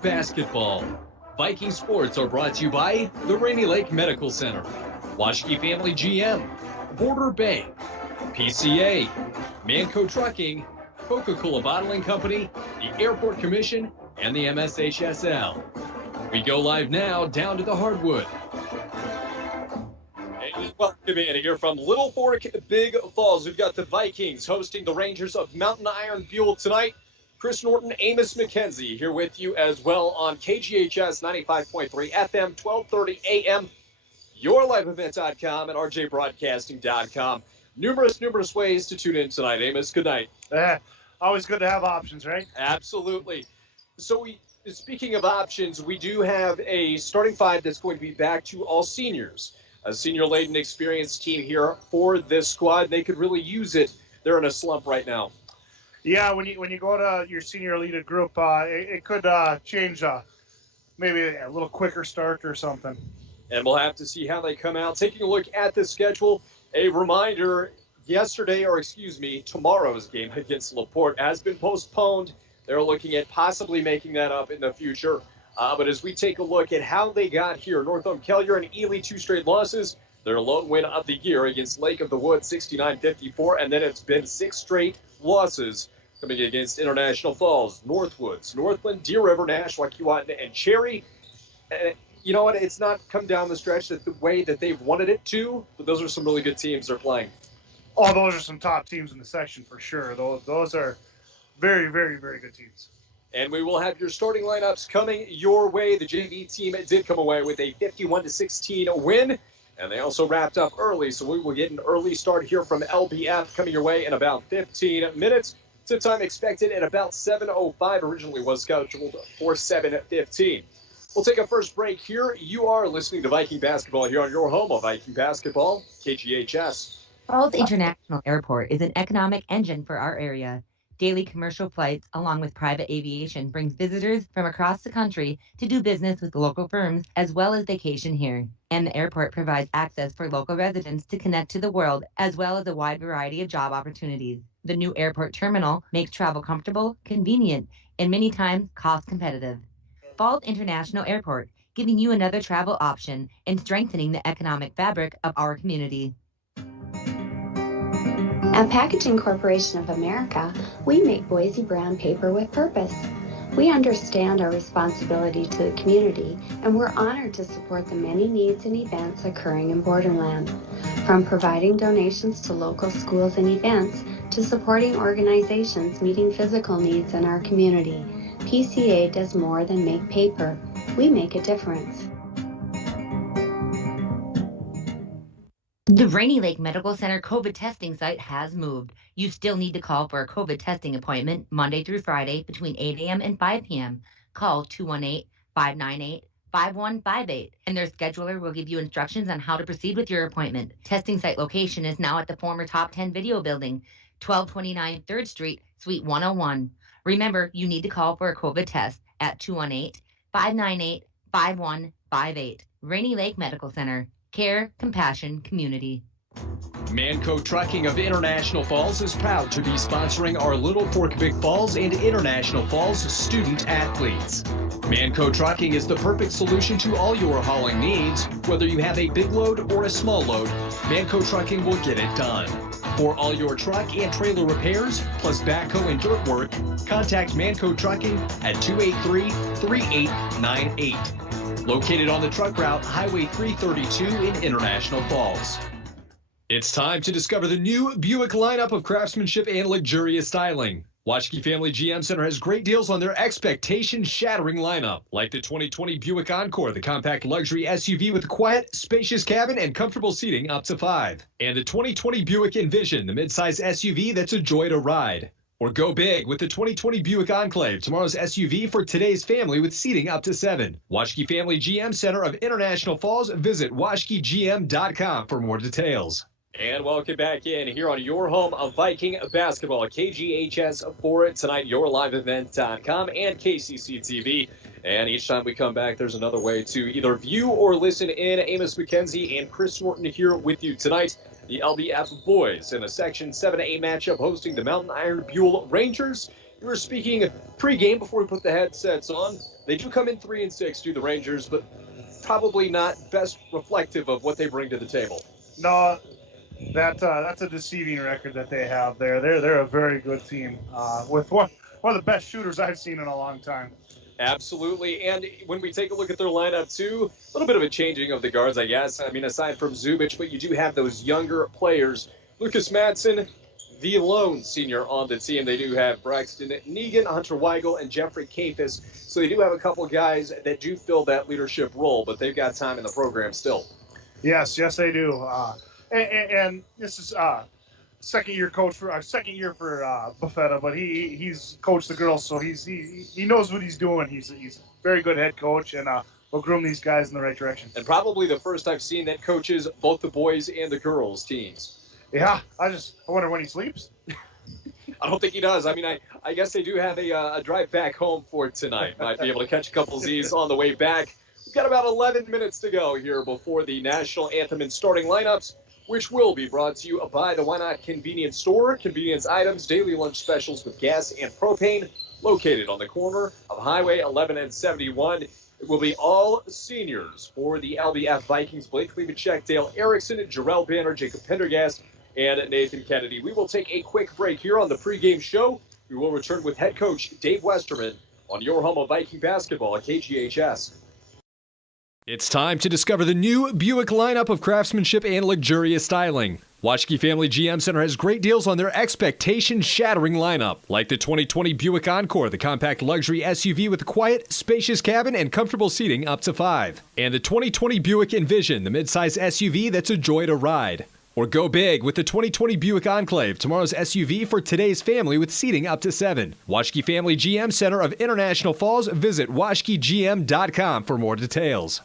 Basketball. Viking sports are brought to you by the Rainy Lake Medical Center, Washke Family GM, Border Bank, PCA, Manco Trucking, Coca-Cola Bottling Company, the Airport Commission, and the MSHSL. We go live now down to the hardwood. And welcome in here from Littlefork-Big Falls. We've got the Vikings hosting the Rangers of Mountain Iron Buell tonight. Chris Norton, Amos McKenzie here with you as well on KGHS 95.3 FM, 1230 AM, yourliveevent.com, and rjbroadcasting.com. Numerous ways to tune in tonight. Amos, good night. Always good to have options, right? Absolutely. So speaking of options, we do have a starting five that's going to be back to all seniors. A senior-laden experienced team here for this squad. They could really use it. They're in a slump right now. Yeah, when you go to your senior elite group, it could change maybe a little quicker start or something. And we'll have to see how they come out. Taking a look at the schedule, a reminder, tomorrow's game against LaPorte has been postponed. They're looking at possibly making that up in the future. But as we take a look at how they got here, Northam Kellier and Ely, 2 straight losses. Their lone win of the year against Lake of the Woods, 69-54, and then it's been 6 straight losses coming against International Falls, Northwoods, Northland, Deer River, Nashua, Keewatin, and Cherry. You know what? It's not come down the stretch the way that they've wanted it to, but those are some really good teams they're playing. Oh, those are some top teams in the section for sure. Those are very, very, very good teams. And we will have your starting lineups coming your way. The JV team did come away with a 51-16 win. And they also wrapped up early, so we will get an early start here from LBF coming your way in about 15 minutes. Tip time expected at about 7:05. Originally was scheduled for 7:15. We'll take a first break here. You are listening to Viking Basketball here on your home of Viking Basketball, KGHS. Falls International Airport is an economic engine for our area. Daily commercial flights, along with private aviation, brings visitors from across the country to do business with local firms as well as vacation here. And the airport provides access for local residents to connect to the world as well as a wide variety of job opportunities. The new airport terminal makes travel comfortable, convenient, and many times cost competitive. Falls International Airport, giving you another travel option and strengthening the economic fabric of our community. At Packaging Corporation of America, we make Boise brown paper with purpose. We understand our responsibility to the community, and we're honored to support the many needs and events occurring in Borderland. From providing donations to local schools and events, to supporting organizations meeting physical needs in our community, PCA does more than make paper. We make a difference. The Rainy Lake Medical Center COVID testing site has moved. You still need to call for a COVID testing appointment Monday through Friday between 8 a.m. and 5 p.m. Call 218-598-5158, and their scheduler will give you instructions on how to proceed with your appointment. Testing site location is now at the former Top 10 Video Building, 1229 3rd Street, Suite 101. Remember, you need to call for a COVID test at 218-598-5158. Rainy Lake Medical Center. Care, compassion, community. Manco Trucking of International Falls is proud to be sponsoring our Littlefork-Big Falls and International Falls student athletes. Manco Trucking is the perfect solution to all your hauling needs. Whether you have a big load or a small load, Manco Trucking will get it done. For all your truck and trailer repairs, plus backhoe and dirt work, contact Manco Trucking at 283-3898. Located on the truck route Highway 332 in International Falls. It's time to discover the new Buick lineup of craftsmanship and luxurious styling. Waschke Family GM Center has great deals on their expectation-shattering lineup, like the 2020 Buick Encore, the compact luxury SUV with a quiet, spacious cabin and comfortable seating up to 5. And the 2020 Buick Envision, the midsize SUV that's a joy to ride. Or go big with the 2020 Buick Enclave, tomorrow's SUV for today's family with seating up to 7. Waschke Family GM Center of International Falls. Visit waschkegm.com for more details. And welcome back in here on your home of Viking basketball, KGHS for tonight, yourliveevent.com and KCC TV. And each time we come back, there's another way to either view or listen in. Amos McKenzie and Chris Norton here with you tonight. The LBF boys in a Section 7A matchup hosting the Mountain Iron Buell Rangers. We were speaking pregame before we put the headsets on. They do come in 3-6, do the Rangers, but probably not best reflective of what they bring to the table. No. That's a deceiving record that they have there. They're a very good team with one of the best shooters I've seen in a long time. Absolutely. And when we take a look at their lineup, too, a little bit of a changing of the guards, I guess. I mean, aside from Zubich, but you do have those younger players. Lucas Madsen, the lone senior on the team. They do have Braxton Negan, Hunter Weigel, and Jeffrey Kafis. So they do have a couple guys that do fill that leadership role, but they've got time in the program still. Yes, they do. And this is second year for Buffetta, but he's coached the girls, so he knows what he's doing. He's a very good head coach, and will groom these guys in the right direction. And probably the first I've seen that coaches both the boys and the girls teams. Yeah, I wonder when he sleeps. I don't think he does. I mean, I guess they do have a drive back home for tonight. Might be able to catch a couple Z's on the way back. We've got about 11 minutes to go here before the national anthem and starting lineups, which will be brought to you by the Why Not Convenience Store. Convenience items, daily lunch specials with gas and propane, located on the corner of Highway 11 and 71. It will be all seniors for the LBF Vikings. Blake Klebachek, Dale Erickson, Jarrell Banner, Jacob Pendergast, and Nathan Kennedy. We will take a quick break here on the pregame show. We will return with head coach Dave Westerman on your home of Viking basketball at KGHS. It's time to discover the new Buick lineup of craftsmanship and luxurious styling. Waschke Family GM Center has great deals on their expectation-shattering lineup, like the 2020 Buick Encore, the compact luxury SUV with a quiet, spacious cabin and comfortable seating up to 5. And the 2020 Buick Envision, the midsize SUV that's a joy to ride. Or go big with the 2020 Buick Enclave, tomorrow's SUV for today's family with seating up to 7. Waschke Family GM Center of International Falls. Visit waschkegm.com for more details.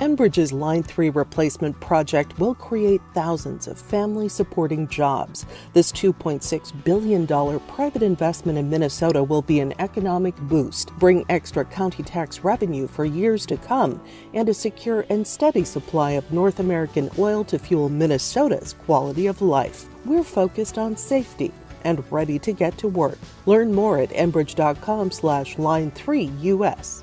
Enbridge's Line 3 replacement project will create thousands of family-supporting jobs. This $2.6 billion private investment in Minnesota will be an economic boost, bring extra county tax revenue for years to come, and a secure and steady supply of North American oil to fuel Minnesota's quality of life. We're focused on safety and ready to get to work. Learn more at enbridge.com/line3us.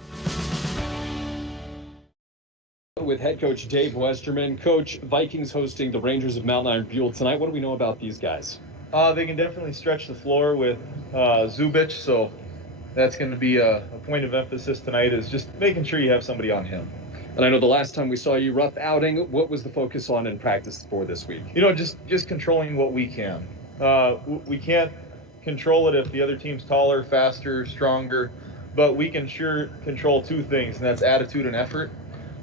With head coach Dave Westerman. Coach, Vikings hosting the Rangers of Mountain Iron Buell tonight. What do we know about these guys? They can definitely stretch the floor with Zubich, so that's going to be a point of emphasis tonight, is just making sure you have somebody on him. And I know the last time we saw you, rough outing. What was the focus on in practice for this week? Just controlling what we can. We can't control it if the other team's taller, faster, stronger, but we can sure control two things, and that's attitude and effort.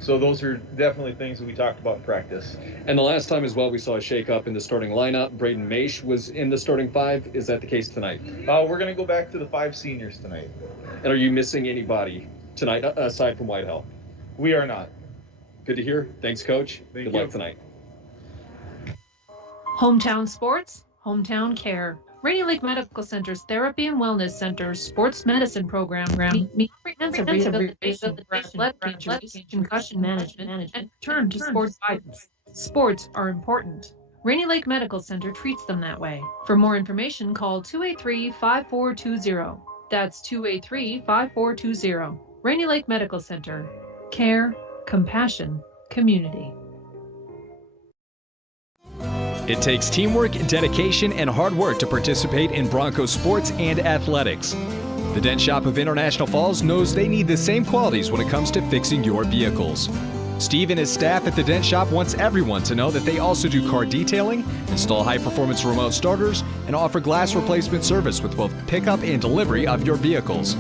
So those are definitely things that we talked about in practice. And the last time as well, we saw a shake-up in the starting lineup. Braden Maish was in the starting 5. Is that the case tonight? We're going to go back to the 5 seniors tonight. And are you missing anybody tonight aside from Whitehall? We are not. Good to hear. Thanks, Coach. Good luck tonight. Hometown sports, hometown care. Rainy Lake Medical Center's Therapy and Wellness Center's Sports Medicine Program meets comprehensive rehabilitation for athletic injuries, concussion management, and return to sports guidance. Sports are important. Rainy Lake Medical Center treats them that way. For more information, call 283-5420. That's 283-5420. Rainy Lake Medical Center. Care, compassion, community. It takes teamwork, dedication, and hard work to participate in Broncos sports and athletics. The Dent Shop of International Falls knows they need the same qualities when it comes to fixing your vehicles. Steve and his staff at the Dent Shop wants everyone to know that they also do car detailing, install high-performance remote starters, and offer glass replacement service with both pickup and delivery of your vehicles.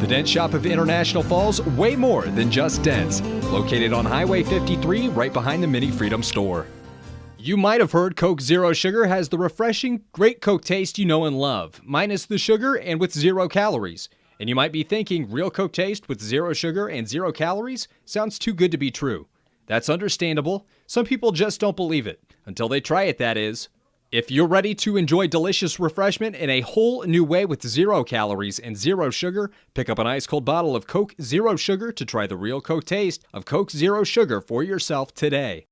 The Dent Shop of International Falls, way more than just dents. Located on Highway 53, right behind the Mini Freedom store. You might have heard Coke Zero Sugar has the refreshing, great Coke taste you know and love, minus the sugar and with 0 calories. And you might be thinking, real Coke taste with 0 sugar and 0 calories sounds too good to be true. That's understandable. Some people just don't believe it. Until they try it, that is. If you're ready to enjoy delicious refreshment in a whole new way with 0 calories and 0 sugar, pick up an ice-cold bottle of Coke Zero Sugar to try the real Coke taste of Coke Zero Sugar for yourself today.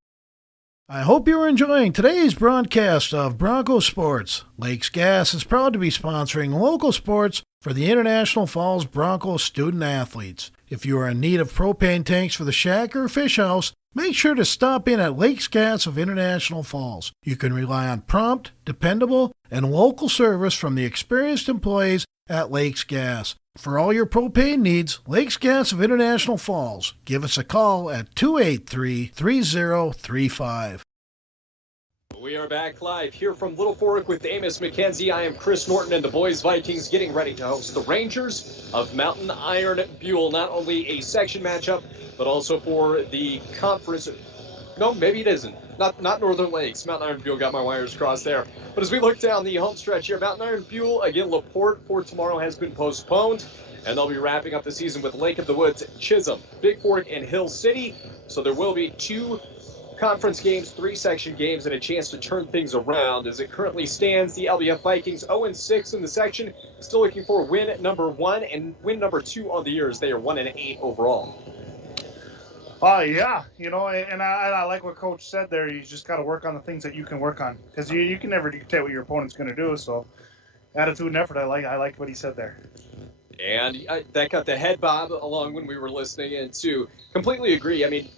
I hope you're enjoying today's broadcast of Bronco Sports. Lakes Gas is proud to be sponsoring local sports for the International Falls Broncos student athletes. If you are in need of propane tanks for the shack or fish house, make sure to stop in at Lakes Gas of International Falls. You can rely on prompt, dependable, and local service from the experienced employees at Lakes Gas. For all your propane needs, Lakes Gas of International Falls. Give us a call at 283-3035. We are back live here from Little Fork with Amos McKenzie. I am Chris Norton, and the boys Vikings getting ready to host the Rangers of Mountain Iron Buell. Not only a section matchup, but also for the conference. No, maybe it isn't. Not Northern Lakes. Mountain Iron Buell, got my wires crossed there. But as we look down the home stretch here, Mountain Iron Buell, again, LaPorte for tomorrow has been postponed. And they'll be wrapping up the season with Lake of the Woods, Chisholm, Big Fork, and Hill City. So there will be 2 conference games, 3 section games, and a chance to turn things around. As it currently stands, the LBF Vikings 0-6 in the section, still looking for win number 1 and win number 2 on the year, as they are 1-8 overall. Yeah, you know, and I like what Coach said there. You just got to work on the things that you can work on, because you can never dictate what your opponent's going to do. So, attitude and effort. I like what he said there. And that got the head bob along when we were listening, and to completely agree. I mean,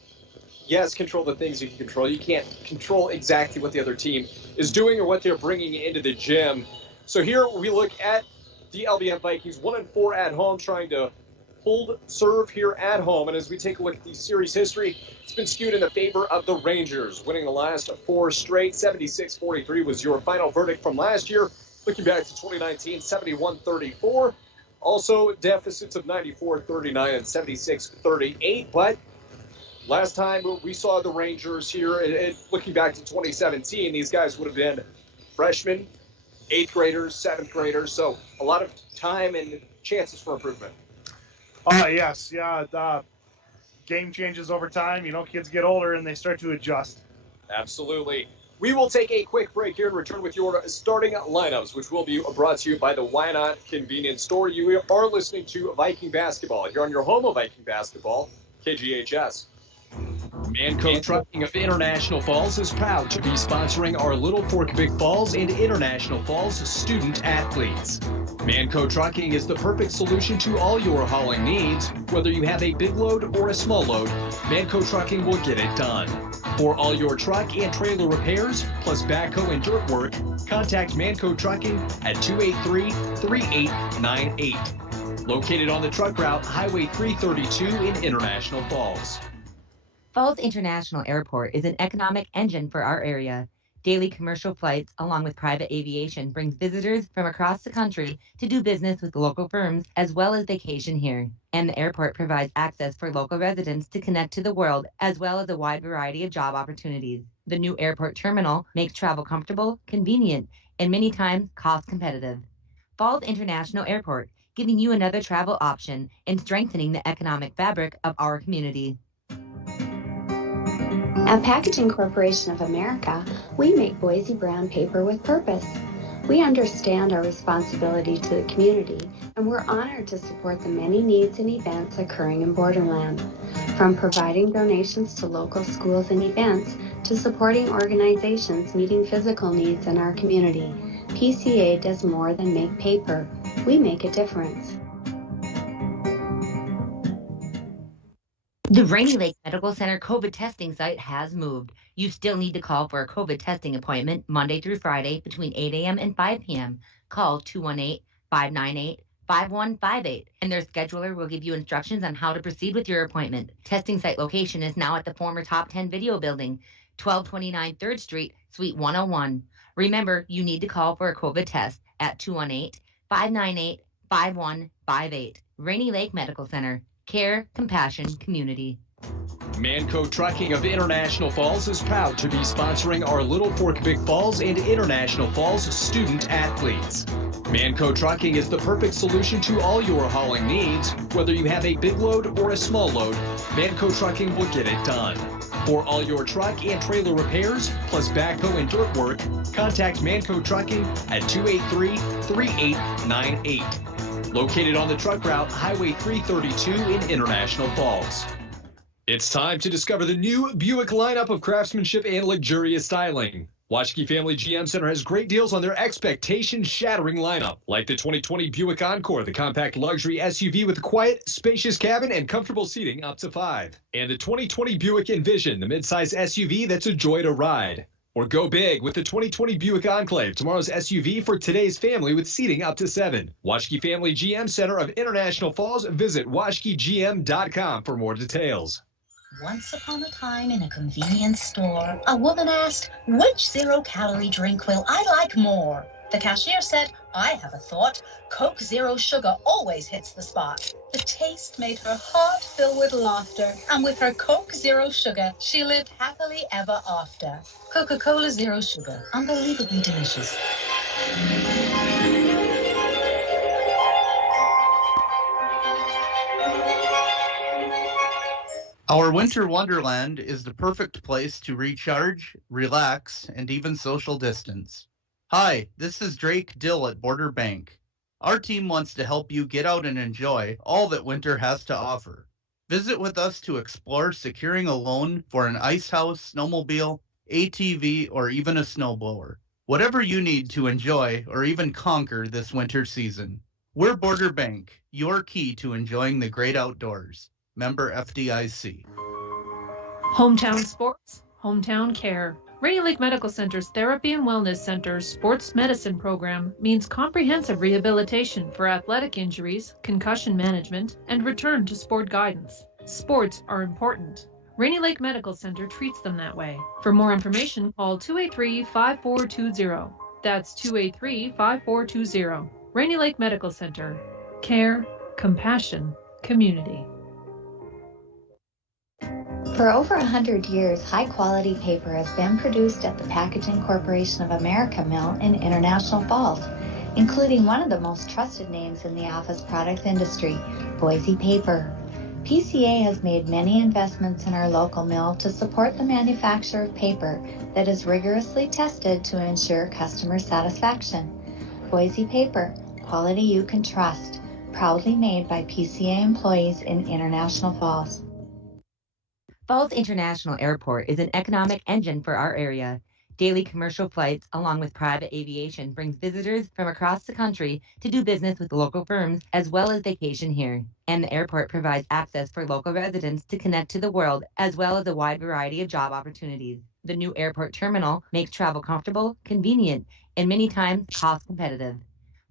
yes, control the things you can control. You can't control exactly what the other team is doing or what they're bringing into the gym. So here we look at the LBM Vikings, 1-4 at home, trying to hold serve here at home. And as we take a look at the series history, it's been skewed in the favor of the Rangers, winning the last 4 straight. 76-43 was your final verdict from last year. Looking back to 2019, 71-34. Also deficits of 94-39 and 76-38. But last time we saw the Rangers here, and looking back to 2017, these guys would have been freshmen, 8th graders, 7th graders. So a lot of time and chances for improvement. Yes. Yeah. Game changes over time. You know, kids get older and they start to adjust. Absolutely. We will take a quick break here and return with your starting lineups, which will be brought to you by the Wynot Convenience Store. You are listening to Viking Basketball. You're on your home of Viking Basketball, KGHS. Manco Trucking of International Falls is proud to be sponsoring our Littlefork-Big Falls and International Falls student athletes. Manco Trucking is the perfect solution to all your hauling needs. Whether you have a big load or a small load, Manco Trucking will get it done. For all your truck and trailer repairs, plus backhoe and dirt work, contact Manco Trucking at 283-3898. Located on the truck route, Highway 332 in International Falls. Falls International Airport is an economic engine for our area. Daily commercial flights, along with private aviation, brings visitors from across the country to do business with local firms as well as vacation here. And the airport provides access for local residents to connect to the world as well as a wide variety of job opportunities. The new airport terminal makes travel comfortable, convenient, and many times cost competitive. Falls International Airport, giving you another travel option and strengthening the economic fabric of our community. At Packaging Corporation of America, we make Boise brown paper with purpose. We understand our responsibility to the community, and we're honored to support the many needs and events occurring in Borderland. From providing donations to local schools and events, to supporting organizations meeting physical needs in our community. PCA does more than make paper. We make a difference. The Rainy Lake Medical Center COVID testing site has moved. You still need to call for a COVID testing appointment Monday through Friday between 8 a.m. and 5 p.m. Call 218-598-5158, and their scheduler will give you instructions on how to proceed with your appointment. Testing site location is now at the former Top 10 Video Building, 1229 3rd Street, Suite 101. Remember, you need to call for a COVID test at 218-598-5158. Rainy Lake Medical Center. Care, compassion, community. Manco Trucking of International Falls is proud to be sponsoring our Littlefork-Big Falls and International Falls student athletes. Manco Trucking is the perfect solution to all your hauling needs. Whether you have a big load or a small load, Manco Trucking will get it done. For all your truck and trailer repairs, plus backhoe and dirt work, contact Manco Trucking at 283-3898. Located on the truck route, Highway 332 in International Falls. It's time to discover the new Buick lineup of craftsmanship and luxurious styling. Washke Family GM Center has great deals on their expectation-shattering lineup, like the 2020 Buick Encore, the compact luxury SUV with a quiet, spacious cabin and comfortable seating up to 5. And the 2020 Buick Envision, the midsize SUV that's a joy to ride. Or go big with the 2020 Buick Enclave, tomorrow's SUV for today's family with seating up to 7. Washke Family GM Center of International Falls. Visit washkegm.com for more details. Once upon a time in a convenience store, a woman asked, "Which zero-calorie drink will I like more?" The cashier said, "I have a thought. Coke Zero Sugar always hits the spot." The taste made her heart fill with laughter, and with her Coke Zero Sugar, she lived happily ever after. Coca-Cola Zero Sugar, unbelievably delicious. Our winter wonderland is the perfect place to recharge, relax, and even social distance. Hi, this is Drake Dill at Border Bank. Our team wants to help you get out and enjoy all that winter has to offer. Visit with us to explore securing a loan for an ice house, snowmobile, ATV, or even a snowblower. Whatever you need to enjoy or even conquer this winter season. We're Border Bank, your key to enjoying the great outdoors. Member FDIC. Hometown sports, hometown care. Rainy Lake Medical Center's Therapy and Wellness Center's sports medicine program means comprehensive rehabilitation for athletic injuries, concussion management, and return to sport guidance. Sports are important. Rainy Lake Medical Center treats them that way. For more information, call 283-5420. That's 283-5420. Rainy Lake Medical Center. Care, compassion, community. For over 100 years, high-quality paper has been produced at the Packaging Corporation of America mill in International Falls, including one of the most trusted names in the office product industry, Boise Paper. PCA has made many investments in our local mill to support the manufacture of paper that is rigorously tested to ensure customer satisfaction. Boise Paper, quality you can trust, proudly made by PCA employees in International Falls. Falls International Airport is an economic engine for our area. Daily commercial flights, along with private aviation, brings visitors from across the country to do business with local firms as well as vacation here. And the airport provides access for local residents to connect to the world as well as a wide variety of job opportunities. The new airport terminal makes travel comfortable, convenient, and many times cost competitive.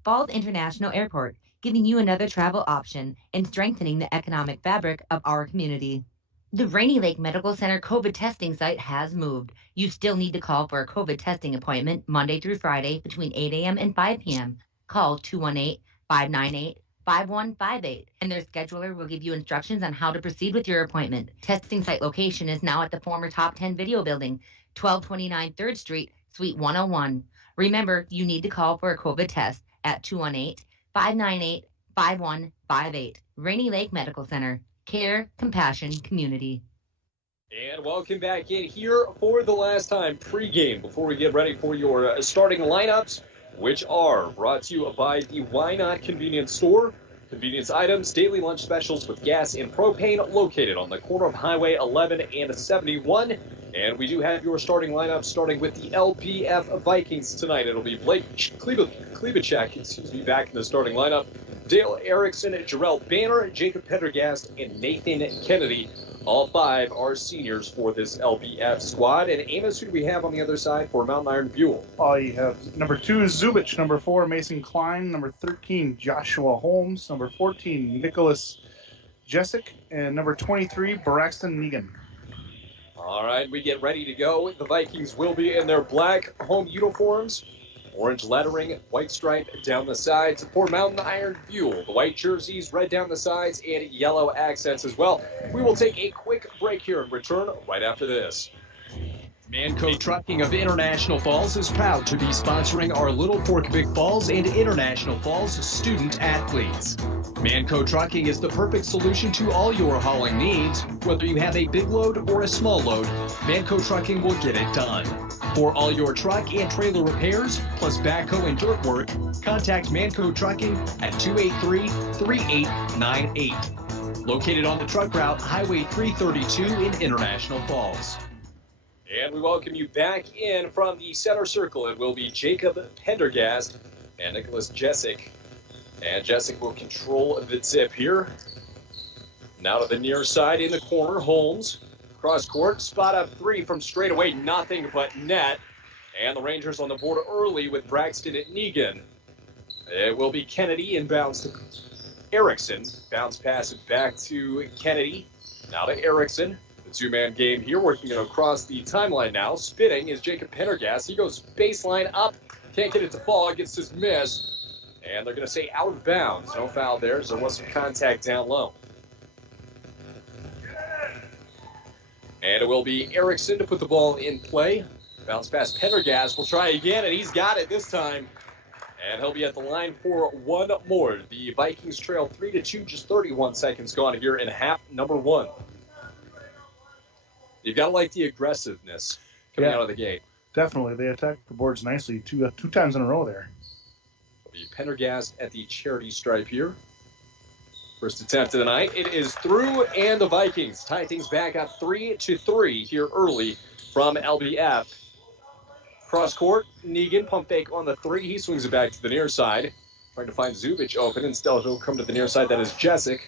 Falls International Airport, giving you another travel option and strengthening the economic fabric of our community. The Rainy Lake Medical Center COVID testing site has moved. You still need to call for a COVID testing appointment Monday through Friday between 8 a.m. and 5 p.m. Call 218-598-5158, and their scheduler will give you instructions on how to proceed with your appointment. Testing site location is now at the former Top 10 Video Building, 1229 3rd Street, Suite 101. Remember, you need to call for a COVID test at 218-598-5158. Rainy Lake Medical Center. Care, compassion, community. And welcome back in here for the last time pregame before we get ready for your starting lineups, which are brought to you by the Why Not Convenience Store. Convenience items, daily lunch specials with gas and propane located on the corner of Highway 11 and 71. And we do have your starting lineup starting with the LPF Vikings tonight. It'll be Blake Klebachek, back in the starting lineup. Dale Erickson, Jarrell Banner, Jacob Pendergast, and Nathan Kennedy. All 5 are seniors for this LPF squad. And Amos, who do we have on the other side for Mountain Iron Buell? You have number 2 is Zubich, number 4 Mason Klein, number 13 Joshua Holmes, number 14 Nicholas Jessic, and number 23 Braxton Negan. All right, we get ready to go. The Vikings will be in their black home uniforms, orange lettering, white stripe down the sides. For Mountain Iron Buell, the white jerseys, red down the sides, and yellow accents as well. We will take a quick break here and return right after this. Manco Trucking of International Falls is proud to be sponsoring our Littlefork-Big Falls and International Falls student athletes. Manco Trucking is the perfect solution to all your hauling needs. Whether you have a big load or a small load, Manco Trucking will get it done. For all your truck and trailer repairs, plus backhoe and dirt work, contact Manco Trucking at 283-3898. Located on the truck route, Highway 332 in International Falls. And we welcome you back in from the center circle. It will be Jacob Pendergast and Nicholas Jessic. And Jessic will control the tip here. Now to the near side in the corner, Holmes. Cross court, spot up 3 from straight away, nothing but net. And the Rangers on the board early with Braxton at Negan. It will be Kennedy inbounds to Erickson. Bounce pass it back to Kennedy. Now to Erickson. The 2-man game here, working across the timeline now. Spitting is Jacob Pendergast. He goes baseline up. Can't get it to fall. Gets dismissed. And they're going to say out of bounds. No foul there, so there was some contact down low. And it will be Erickson to put the ball in play. Bounce pass Pendergast. Will try again, and he's got it this time. And he'll be at the line for one more. The Vikings trail 3-2, just 31 seconds gone here in half number 1. You've got to like the aggressiveness coming out of the gate. Definitely. They attacked the boards nicely two times in a row there. It'll be Pendergast at the charity stripe here. First attempt of the night. It is through, and the Vikings tie things back up 3-3 here early from LBF. Cross court, Negan, pump fake on the 3. He swings it back to the near side. Trying to find Zubich open. Instead, he'll come to the near side. That is Jessic.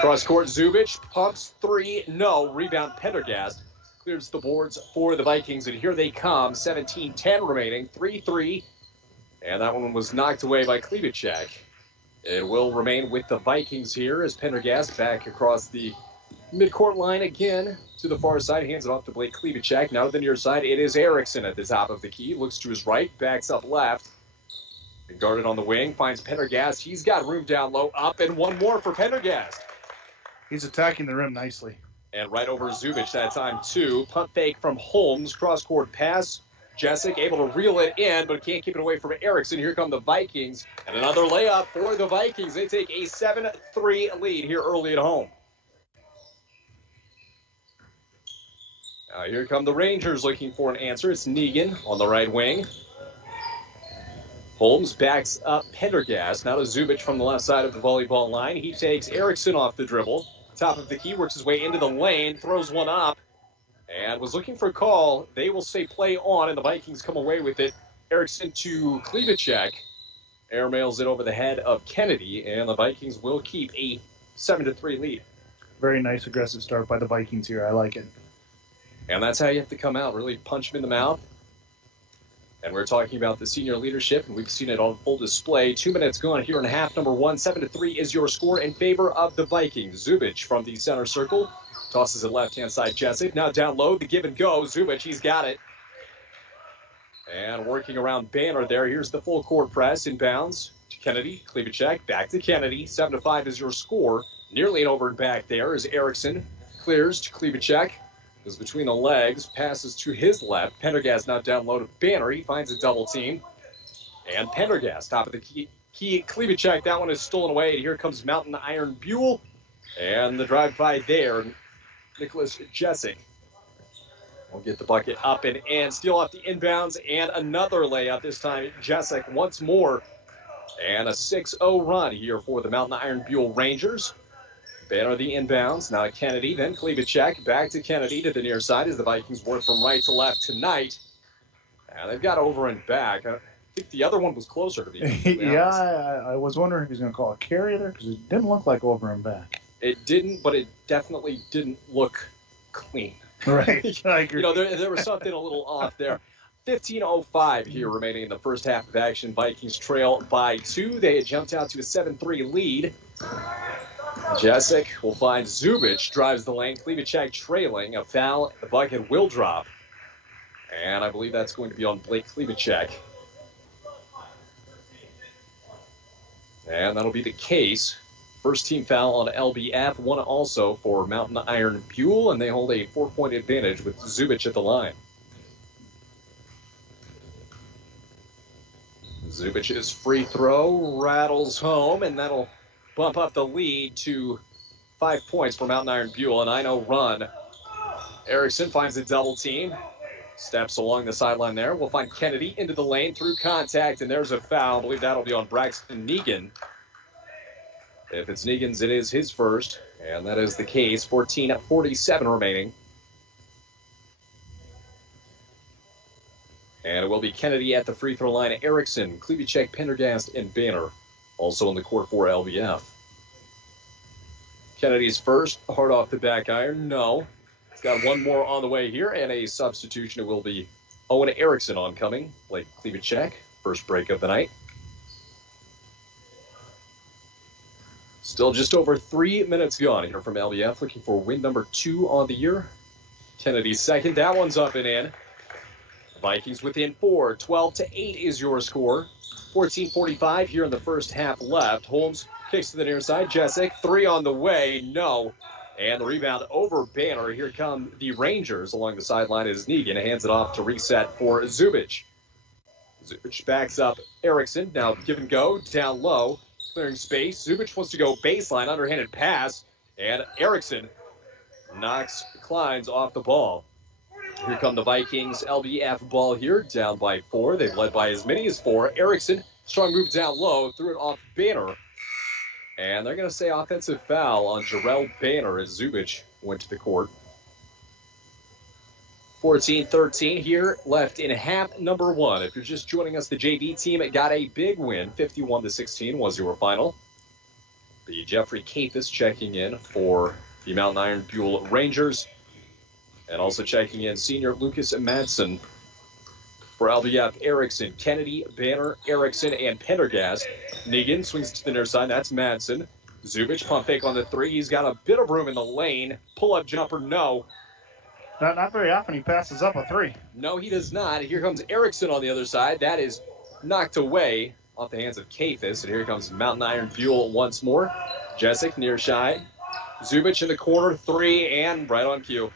Cross court, Zubich pumps 3. No. Rebound, Pendergast. Clears the boards for the Vikings, and here they come. 17-10 remaining. 3-3. And that one was knocked away by Klebachek. It will remain with the Vikings here as Pendergast back across the midcourt line again to the far side. Hands it off to Blake Klebachek. Now to the near side. It is Erickson at the top of the key. Looks to his right. Backs up left. And guarded on the wing. Finds Pendergast. He's got room down low. Up and one more for Pendergast. He's attacking the rim nicely. And right over Zubich that time, too. Punt fake from Holmes. Cross-court pass. Jessic able to reel it in, but can't keep it away from Erickson. Here come the Vikings. And another layup for the Vikings. They take a 7-3 lead here early at home. Now here come the Rangers looking for an answer. It's Negan on the right wing. Holmes backs up Pendergast. Now to Zubich from the left side of the volleyball line. He takes Erickson off the dribble. Top of the key, works his way into the lane, throws one up, and was looking for a call. They will say play on, and the Vikings come away with it. Erickson to Klebachek. Airmails it over the head of Kennedy, and the Vikings will keep a 7-3 lead. Very nice aggressive start by the Vikings here. I like it. And that's how you have to come out, really punch him in the mouth. And we're talking about the senior leadership, and we've seen it on full display. 2 minutes gone here in half number 1. 7-3 is your score in favor of the Vikings. Zubich from the center circle. Tosses it left-hand side, Jessic. Now down low, the give and go. Zubich, he's got it. And working around Banner there. Here's the full court press. Inbounds to Kennedy. Klebachek back to Kennedy. 7-5 is your score. Nearly an over and back there as Erickson clears to Klebachek. Goes between the legs, passes to his left. Pendergast now down low to Banner. He finds a double team. And Pendergast, top of the key. Klebachek, that one is stolen away. And here comes Mountain Iron Buell. And the drive-by there, Nicholas Jessic will get the bucket up and in. Steal off the inbounds, and another layup. This time, Jessic once more. And a 6-0 run here for the Mountain Iron Buell Rangers. Banner the inbounds. Now to Kennedy, then Klebacek. Back to Kennedy to the near side as the Vikings work from right to left tonight. And they've got over and back. I think the other one was closer to be honest. Yeah, I was wondering if he's going to call a carry there because it didn't look like over and back. It didn't, but it definitely didn't look clean. Right, I agree. There was something a little off there. 15:05 here remaining in the first half of action. Vikings trail by 2. They had jumped out to a 7-3 lead. Jessic will find Zubich, drives the lane. Klebacek trailing. A foul. The bucket will drop. And I believe that's going to be on Blake Klebacek. And that'll be the case. First team foul on LBF, one also for Mountain Iron Buell, and they hold a 4-point advantage with Zubich at the line. Zubich's free throw rattles home, and that'll bump up the lead to 5 points for Mountain Iron Buell. An 9-0 run. Erickson finds a double team. Steps along the sideline there. We'll find Kennedy into the lane through contact, and there's a foul. I believe that'll be on Braxton Negan. If it's Negan's, it is his first, and that is the case. 14:47 remaining. And it will be Kennedy at the free throw line. Erickson, Klebacek, Pendergast, and Banner also in the court for LBF. Kennedy's first, hard off the back iron. No. He's got one more on the way here, and a substitution. It will be Owen Erickson oncoming. Blake Klebacek, first break of the night. Still just over 3 minutes gone here from LBF, looking for win number 2 on the year. Kennedy's second. That one's up and in. Vikings within 4. 12-8 is your score. 14:45 here in the first half left. Holmes kicks to the near side. Jessic, 3 on the way. No. And the rebound over Banner. Here come the Rangers along the sideline as Negan hands it off to reset for Zubich. Zubich backs up Erickson. Now give and go down low. Clearing space. Zubich wants to go baseline. Underhanded pass. And Erickson knocks Kleins off the ball. Here come the Vikings. LBF ball here, down by 4. They've led by as many as 4. Erickson, strong move down low, threw it off Banner. And they're going to say offensive foul on Jarrell Banner as Zubich went to the court. 14-13 here, left in half number 1. If you're just joining us, the JV team got a big win. 51-16 was your final. The Jeffrey Cathis checking in for the Mountain Iron Buell Rangers. And also checking in senior Lucas Madsen for LBF. Erickson, Kennedy, Banner, Erickson, and Pendergast. Negan swings to the near side. That's Madsen. Zubich pump fake on the 3. He's got a bit of room in the lane. Pull-up jumper, no. Not very often he passes up a 3. No, he does not. Here comes Erickson on the other side. That is knocked away off the hands of Cathis. And here comes Mountain Iron Buell once more. Jessic near side. Zubich in the corner, 3, and right on cue.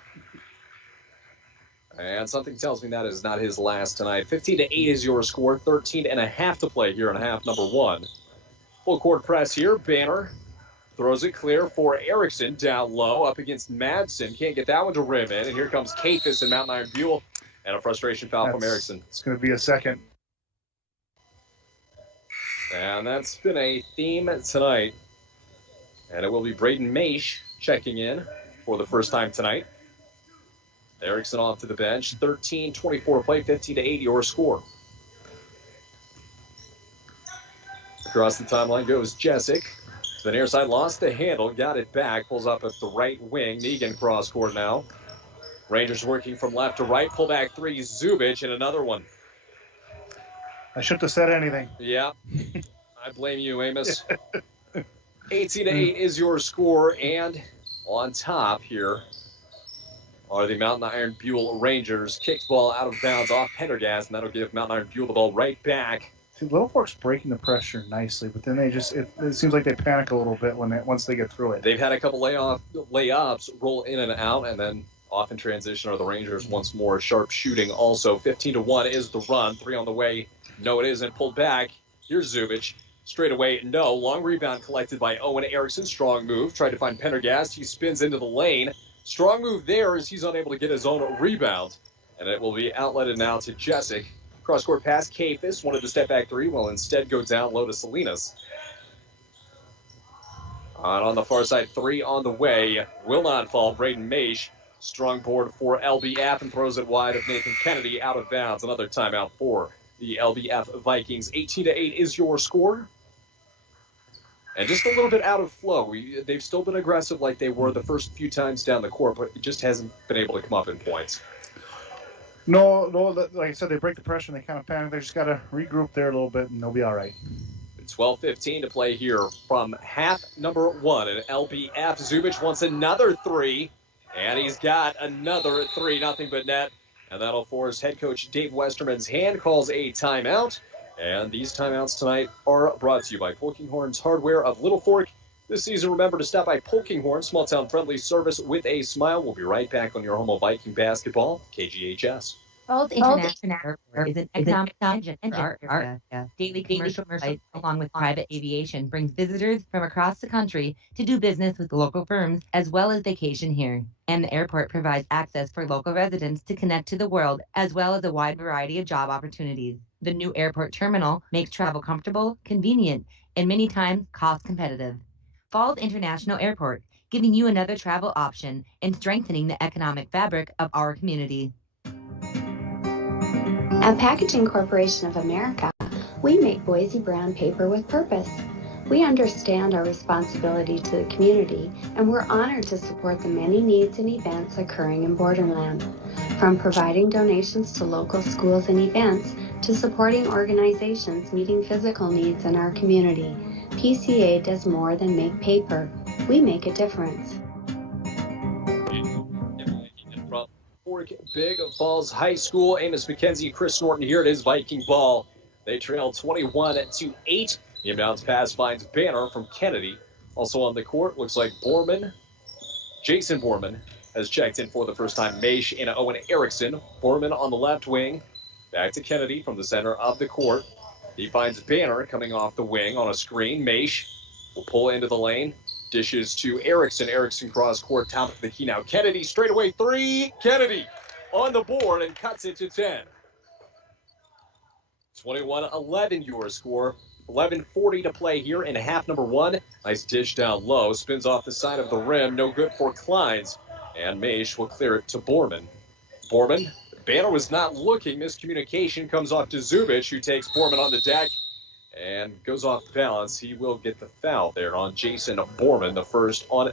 And something tells me that is not his last tonight. 15-8 is your score. 13.5 to play here in half number 1. Full court press here. Banner throws it clear for Erickson down low up against Madsen. Can't get that one to rim in. And here comes Cathis and Mountain Iron Buell. And a frustration foul from Erickson. It's going to be a second. And that's been a theme tonight. And it will be Braden Maish checking in for the first time tonight. Erickson off to the bench. 13:24 to play, 15-8 your score. Across the timeline goes Jessic. The near side lost the handle, got it back, pulls up at the right wing. Negan cross court now. Rangers working from left to right. Pull back 3, Zubich, and another one. I shouldn't have said anything. Yeah, I blame you, Amos. 18-8 is your score, and on top here are the Mountain Iron Buell Rangers. Kicks ball out of bounds off Pendergast, and that'll give Mountain Iron Buell the ball right back. See, Littlefork's breaking the pressure nicely, but then they just, it seems like they panic a little bit once they get through it. They've had a couple layups, roll in and out, and then off in transition are the Rangers once more. Sharp shooting also. 15-1 is the run. 3 on the way. No, it isn't. Pulled back. Here's Zubich. Straight away, no. Long rebound collected by Owen Erickson. Strong move. Tried to find Pendergast. He spins into the lane. Strong move there as he's unable to get his own rebound. And it will be outletted now to Jessic. Cross-court pass, Cathis wanted to step back 3, will instead go down low to Salinas. On the far side, 3 on the way. Will not fall. Braden Maish, strong board for LBF and throws it wide of Nathan Kennedy out of bounds. Another timeout for the LBF Vikings. 18-8 is your score. And just a little bit out of flow. They've still been aggressive like they were the first few times down the court, but it just hasn't been able to come up in points. No, like I said, they break the pressure and they kind of panic. They just got to regroup there a little bit and they'll be all right. 12:15 to play here from half number 1. And LBF Zubich wants another 3, and he's got another 3, nothing but net. And that'll force head coach Dave Westerman's hand, calls a timeout. And these timeouts tonight are brought to you by Polkinghorn's Hardware of Little Fork. This season, remember to stop by Polkinghorn, small-town friendly service with a smile. We'll be right back on your home of Viking basketball, KGHS. Falls International Airport is an economic engine for our area. Daily commercial flights, along with private aviation, brings visitors from across the country to do business with local firms as well as vacation here. And the airport provides access for local residents to connect to the world as well as a wide variety of job opportunities. The new airport terminal makes travel comfortable, convenient, and many times cost competitive. Falls International Airport, giving you another travel option and strengthening the economic fabric of our community. At Packaging Corporation of America, we make Boise brown paper with purpose. We understand our responsibility to the community, and we're honored to support the many needs and events occurring in Borderland. From providing donations to local schools and events, to supporting organizations meeting physical needs in our community, PCA does more than make paper. We make a difference. Big Falls High School. Amos McKenzie, Chris Norton here. It is Viking ball. They trail 21-8. The inbounds pass finds Banner from Kennedy. Also on the court, looks like Jason Borman has checked in for the first time. Maish and Owen Erickson. Borman on the left wing. Back to Kennedy from the center of the court. He finds Banner coming off the wing on a screen. Maish will pull into the lane. Dishes to Erickson. Erickson cross court, top of the key now. Kennedy straight away 3. Kennedy on the board and cuts it to 10. 21-11 your score. 11:40 to play here in half number 1. Nice dish down low. Spins off the side of the rim. No good for Kleins. And Maish will clear it to Borman. Banner was not looking. Miscommunication comes off to Zubich, who takes Borman on the deck and goes off balance. He will get the foul there on Jason Borman, the first on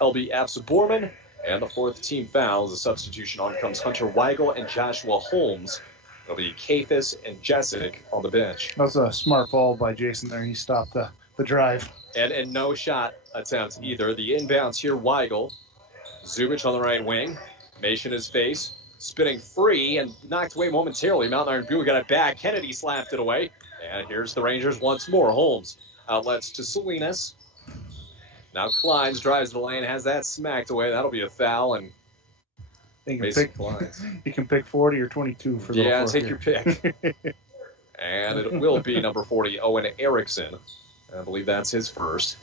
LBF's Borman, and the 4th team foul. As a substitution on comes Hunter Weigel and Joshua Holmes. It'll be Kafis and Jessic on the bench. That was a smart ball by Jason there. He stopped the drive. And no shot attempts either. The inbounds here, Weigel. Zubich on the right wing. Maish in his face. Spinning free and knocked away momentarily. Mountain Iron Buell got it back. Kennedy slapped it away. And here's the Rangers once more. Holmes outlets to Salinas. Now Kleins drives the lane, has that smacked away. That'll be a foul. And you can pick 40 or 22 for the Yeah, take your pick. And it will be number 40, Owen Erickson. I believe that's his first.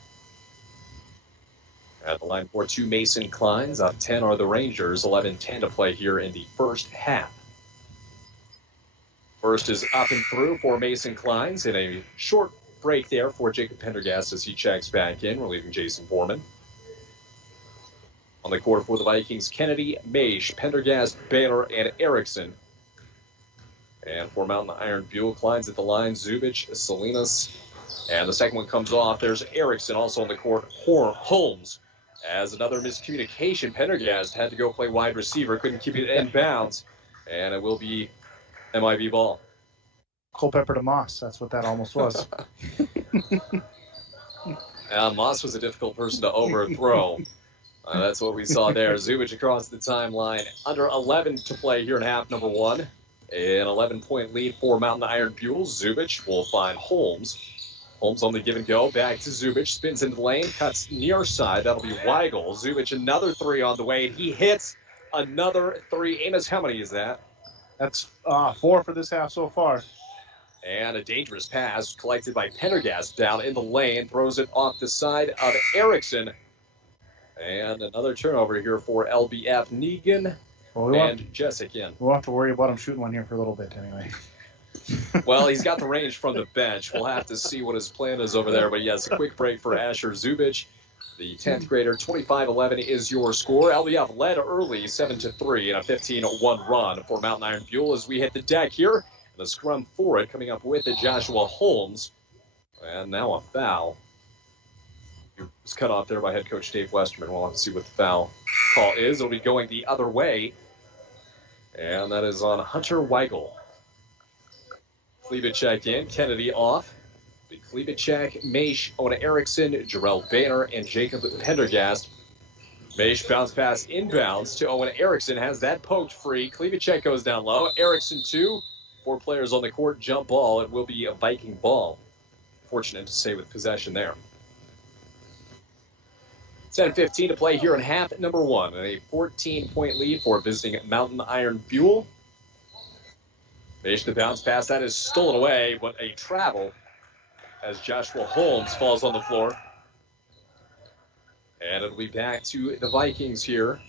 At the line for 2, Mason Kleins. Up 10 are the Rangers. 11-10 to play here in the first half. First is up and through for Mason Kleins in a short break there for Jacob Pendergast as he checks back in, relieving Jason Borman. On the court for the Vikings, Kennedy, Maish, Pendergast, Banner, and Erickson. And for Mountain Iron Buell, Kleins at the line, Zubich, Salinas. And the second one comes off. There's Erickson also on the court. Holmes. As another miscommunication, Pendergast had to go play wide receiver, couldn't keep it in bounds. And it will be MIV ball. Culpepper to Moss. That's what that almost was. Moss was a difficult person to overthrow. That's what we saw there. Zubich across the timeline. Under 11 to play here in half number 1. An 11-point lead for Mountain Iron Buell. Zubich will find Holmes. Holmes on the give and go. Back to Zubich. Spins into the lane. Cuts near side. That'll be Weigel. Zubich another 3 on the way. He hits another 3. Amos, how many is that? That's 4 for this half so far. And a dangerous pass collected by Pendergast down in the lane. Throws it off the side of Erickson. And another turnover here for LBF. Negan and Jessic in. We'll have to worry about him shooting one here for a little bit anyway. Well, he's got the range from the bench. We'll have to see what his plan is over there. But yes, a quick break for Asher Zubich. The 10th grader, 25-11 is your score. LBF led early, 7-3 in a 15-1 run for Mountain Iron Buell as we hit the deck here. The scrum for it coming up with Joshua Holmes. And now a foul. It was cut off there by head coach Dave Westerman. We'll have to see what the foul call is. It'll be going the other way. And that is on Hunter Weigel. Klebacek in, Kennedy off. Klebacek, Maish, Ona Erickson, Jarrell Banner, and Jacob Pendergast. Maish bounce pass inbounds to Owen Erickson, has that poked free. Klebacek goes down low. Erickson 2. 4 players on the court, jump ball. It will be a Viking ball. Fortunate to stay with possession there. 10:15 to play here in half number 1. And a 14-point lead for visiting Mountain Iron Buell. Maish the bounce pass, that is stolen away, but a travel as Joshua Holmes falls on the floor. And it'll be back to the Vikings here.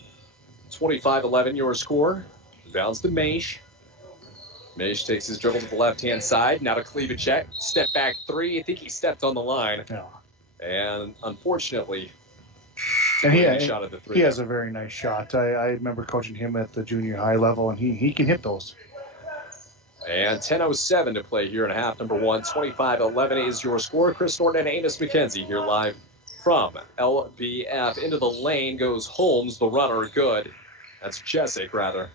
25-11 your score. Bounce to Maish. Maish takes his dribble to the left-hand side. Now to Klebacek. Step back 3. I think he stepped on the line. Yeah. And unfortunately, and he has a very nice shot. I remember coaching him at the junior high level, and he can hit those. And 10:07 to play here in half number 1. 25-11 is your score. Chris Norton and Amos McKenzie here live from LBF. Into the lane goes Holmes, the runner, good. That's Jessic, rather.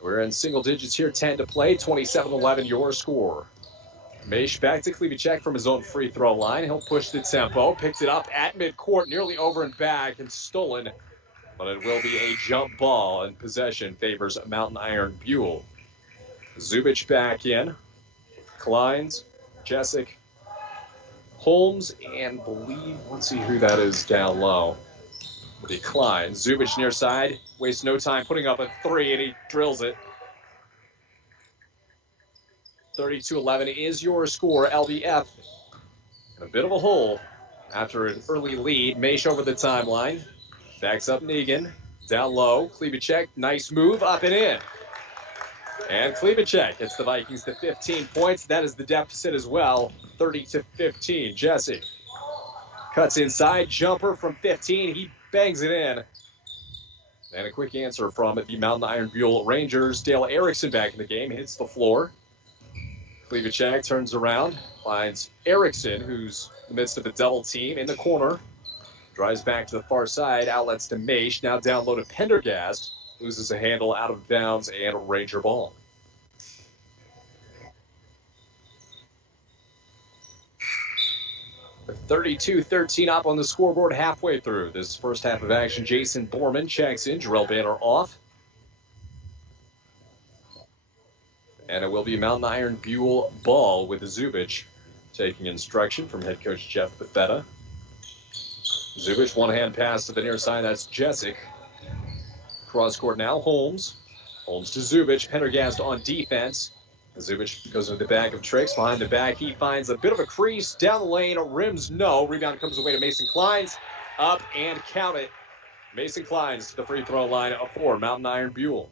We're in single digits here, 10 to play. 27-11 your score. Maish back to Klebacek from his own free throw line. He'll push the tempo, picks it up at midcourt, nearly over and back, and stolen. But it will be a jump ball, and possession favors Mountain Iron Buell. Zubich back in. Kleins, Jessic, Holmes, and let's see who that is down low. Kleins. Zubich near side, wastes no time putting up a 3, and he drills it. 32-11 is your score. LBF in a bit of a hole after an early lead. Maish over the timeline. Backs up Negan. Down low. Klebacek, nice move, up and in. And Klebacek hits the Vikings to 15 points. That is the deficit as well, 30-15. Jesse cuts inside, jumper from 15. He bangs it in. And a quick answer from the Mountain Iron Buell Rangers. Dale Erickson back in the game, hits the floor. Klebacek turns around, finds Erickson, who's in the midst of a double team in the corner. Drives back to the far side, outlets to Maish. Now down low to Pendergast. Loses a handle out of bounds and Ranger ball. With 32-13 up on the scoreboard halfway through this first half of action. Jason Borman checks in. Jarrell Banner off. And it will be Mountain Iron Buell ball with Zubich taking instruction from head coach Jeff Bethetta. Zubich, one-hand pass to the near side. That's Jessic. Cross court now, Holmes. Holmes to Zubich. Pendergast on defense. Zubich goes into the bag of tricks. Behind the back, he finds a bit of a crease. Down the lane, rims no. Rebound comes away to Mason Kleins. Up and count it. Mason Kleins to the free throw line for Mountain Iron Buell.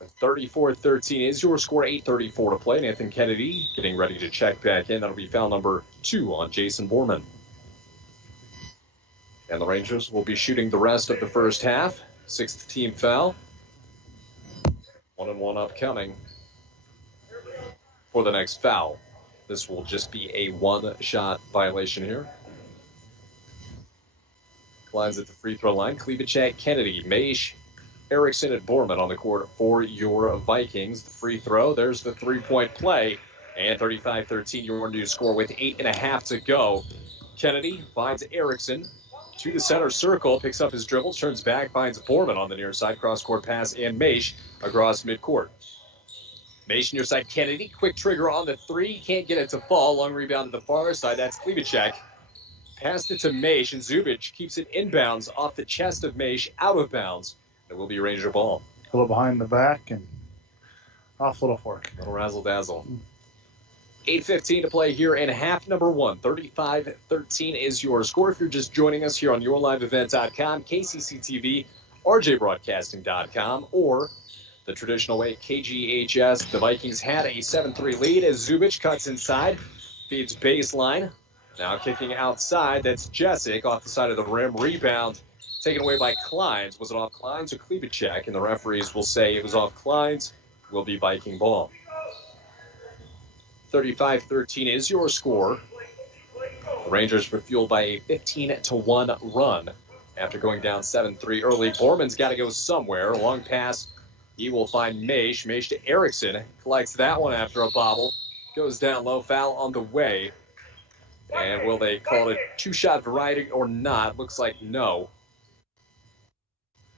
With 34-13 is your score. 8:34 to play. Nathan Kennedy getting ready to check back in. That'll be foul number 2 on Jason Borman. And the Rangers will be shooting the rest of the first half. 6th team foul. 1-and-1 upcoming for the next foul. This will just be a 1-shot violation here. Kleins at the free throw line. Klebacek, Kennedy, Maish, Erickson, and Borman on the court for your Vikings. The free throw. There's the 3-point play. And 35-13, your new score with 8.5 to go. Kennedy finds Erickson to the center circle, picks up his dribble, turns back, finds Borman on the near side, cross-court pass, and Maish across midcourt. Maish near side, Kennedy, quick trigger on the 3, can't get it to fall, long rebound to the far side, that's Klebacek. Passed it to Maish, and Zubich keeps it inbounds off the chest of Maish, out of bounds. It will be Ranger ball. A little behind the back and off Littlefork. Little razzle-dazzle. 8:15 to play here in half number 1. 35-13 is your score. If you're just joining us here on yourliveevent.com, KCCTV, RJBroadcasting.com, or the traditional way, KGHS. The Vikings had a 7-3 lead as Zubich cuts inside, feeds baseline. Now kicking outside, that's Jessic off the side of the rim. Rebound taken away by Kleins. Was it off Kleins or Klebacek? And the referees will say it was off Kleins. Will be Viking ball. 35-13 is your score. The Rangers were fueled by a 15-1 run after going down 7-3 early. Borman's got to go somewhere. A long pass. He will find Maish. Maish to Erickson. Collects that one after a bobble. Goes down low. Foul on the way. And will they call it a two-shot variety or not? Looks like no.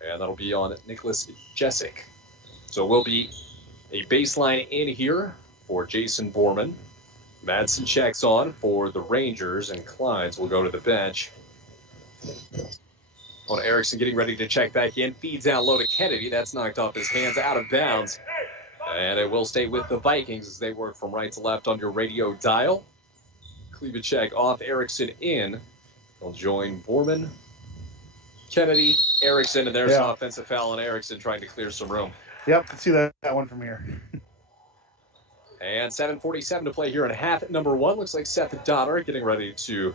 And that'll be on Nicholas Jessic. So it will be a baseline in here for Jason Borman. Madsen checks on for the Rangers, and Kleins will go to the bench. On Erickson getting ready to check back in. Feeds down low to Kennedy. That's knocked off his hands, out of bounds. And it will stay with the Vikings as they work from right to left on your radio dial. Klebacek off, Erickson in. They'll join Borman, Kennedy, Erickson, and there's an offensive foul on Erickson trying to clear some room. Yep, can see that one from here. And 7:47 to play here in half number one. Looks like Seth Donner getting ready to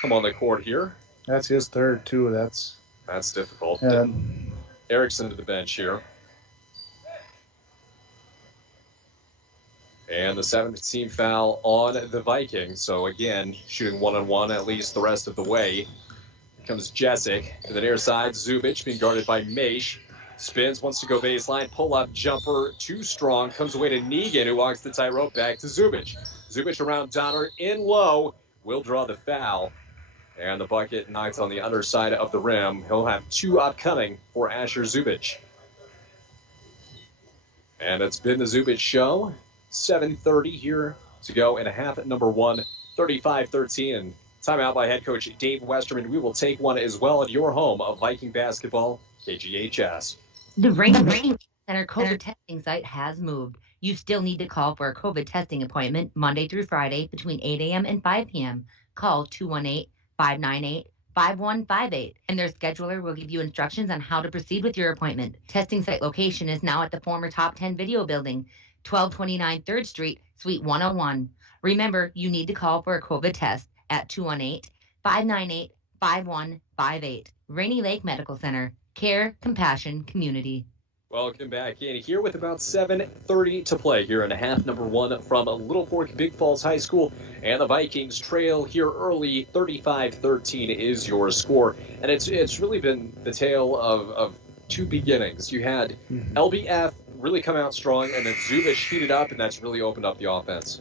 come on the court here. That's his third, too. That's difficult. Yeah. Erickson to the bench here. And the 7th team foul on the Vikings. So again, shooting one-on-one at least the rest of the way. Here comes Jessic to the near side. Zubich being guarded by Maish. Spins, wants to go baseline. Pull-up jumper, too strong. Comes away to Negan, who walks the tightrope back to Zubich. Zubich around Donner, in low. Will draw the foul. And the bucket knocked on the underside of the rim. He'll have two upcoming for Asher Zubich. And it's been the Zubich show. 7:30 here to go in half number one. 35-13. Timeout by head coach Dave Westerman. We will take one as well at your home of Viking basketball, KGHS. The Rainy Center COVID testing site has moved. You still need to call for a COVID testing appointment Monday through Friday between 8 a.m. and 5 p.m. Call 218-598-5158, and their scheduler will give you instructions on how to proceed with your appointment. Testing site location is now at the former Top 10 Video Building, 1229 3rd Street, Suite 101. Remember, you need to call for a COVID test at 218-598-5158. Rainy Lake Medical Center. Care, compassion, community. Welcome back in here with about 7:30 to play here in half number one from Littlefork-Big Falls High School. And the Vikings trail here early. 35-13 is your score. And it's really been the tale of two beginnings. You had LBF really come out strong, and then Zubich heated up, and that's really opened up the offense.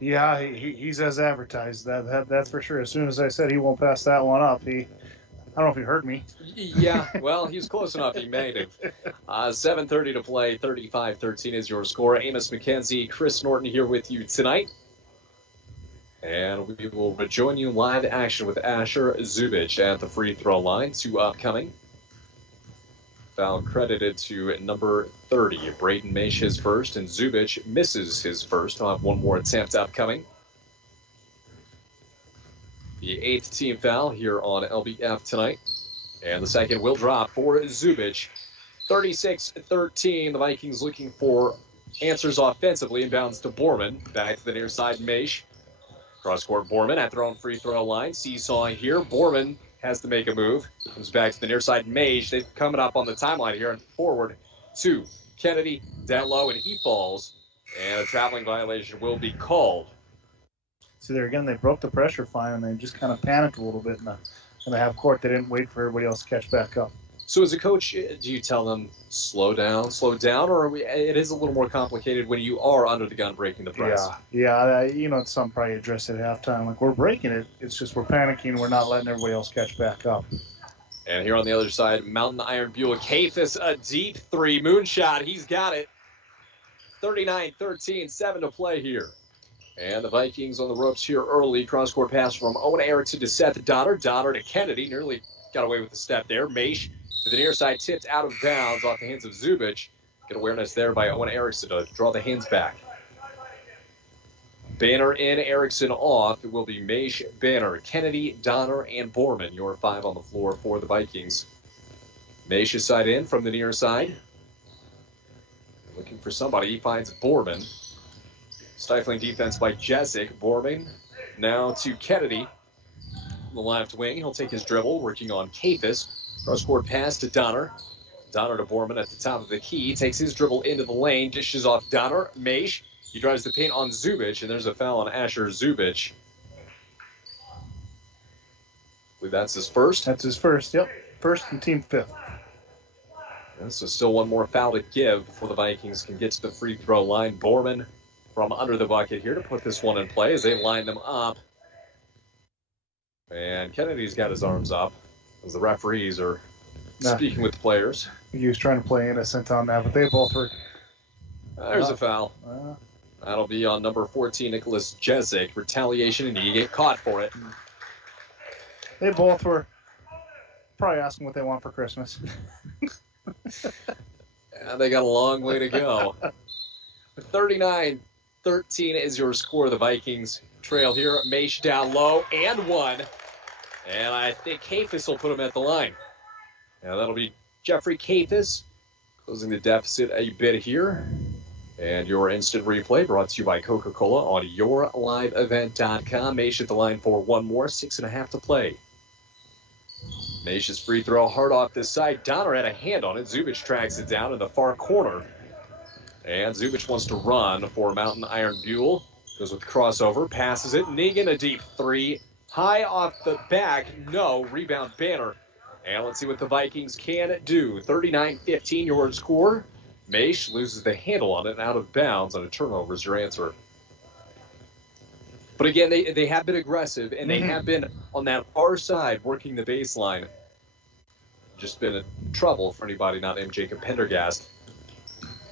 Yeah, he's as advertised. That's for sure. As soon as I said he won't pass that one up, I don't know if he heard me. Yeah, well, he's close enough. He made it. 7:30 to play. 35-13 is your score. Amos McKenzie, Chris Norton here with you tonight. And we will rejoin you live action with Asher Zubich at the free throw line. Two upcoming. Foul credited to number 30. Braden Maish his first, and Zubich misses his first. He'll have one more attempt upcoming. The 8th team foul here on LBF tonight. And the second will drop for Zubich. 36-13. The Vikings looking for answers offensively. Inbounds to Borman. Back to the near side, Maish. Cross-court Borman at their own free throw line. Seesaw here. Borman has to make a move. Comes back to the near side, Maish. They're coming up on the timeline here and forward to Kennedy. Down low, and he falls. And a traveling violation will be called. See, there again, they broke the pressure fine, and they just kind of panicked a little bit in the half court. They didn't wait for everybody else to catch back up. So as a coach, do you tell them, slow down, or it is a little more complicated when you are under the gun breaking the press? Yeah. It's something probably addressed at halftime. Like, we're breaking it. It's just we're panicking. We're not letting everybody else catch back up. And here on the other side, Mountain Iron Buick. Hafis, a deep three. Moonshot. He's got it. 39-13, 7 to play here. And the Vikings on the ropes here early. Cross-court pass from Owen Erickson to Seth Donner. Donner to Kennedy. Nearly got away with the step there. Maish to the near side, tipped out of bounds off the hands of Zubich. Good awareness there by Owen Erickson to draw the hands back. Banner in, Erickson off. It will be Maish, Banner, Kennedy, Donner, and Borman. Your 5 on the floor for the Vikings. Maish's side in from the near side. Looking for somebody. He finds Borman. Stifling defense by Jessic. Borman now to Kennedy. The left wing. He'll take his dribble, working on Kafis. Cross-court pass to Donner. Donner to Borman at the top of the key. Takes his dribble into the lane. Dishes off Donner. Maish. He drives the paint on Zubich, and there's a foul on Asher Zubich. I believe that's his first. That's his first, yep. First and team fifth. So still one more foul to give before the Vikings can get to the free throw line. Borman from under the bucket here to put this one in play as they line them up. And Kennedy's got his arms up as the referees are speaking with players. He was trying to play innocent on that, but they both were. There's a foul. That'll be on number 14, Nicholas Jessic. Retaliation, and you get caught for it. They both were probably asking what they want for Christmas. And they got a long way to go. 39-13 is your score. The Vikings trail here. Maish down low and one. And I think Kafis will put him at the line. Now that'll be Jeffrey Kafis closing the deficit a bit here. And your instant replay brought to you by Coca-Cola on yourliveevent.com. Maish at the line for one more. 6.5 to play. Maish's free throw hard off this side. Donner had a hand on it. Zubich tracks it down in the far corner. And Zubich wants to run for Mountain Iron Buell. Goes with the crossover. Passes it. Negan a deep three. High off the back. No. Rebound Banner. And let's see what the Vikings can do. 39-15 your score. Maish loses the handle on it and out of bounds on a turnover is your answer. But again, they have been aggressive, and they have been on that far side working the baseline. Just been a trouble for anybody not named Jacob Pendergast.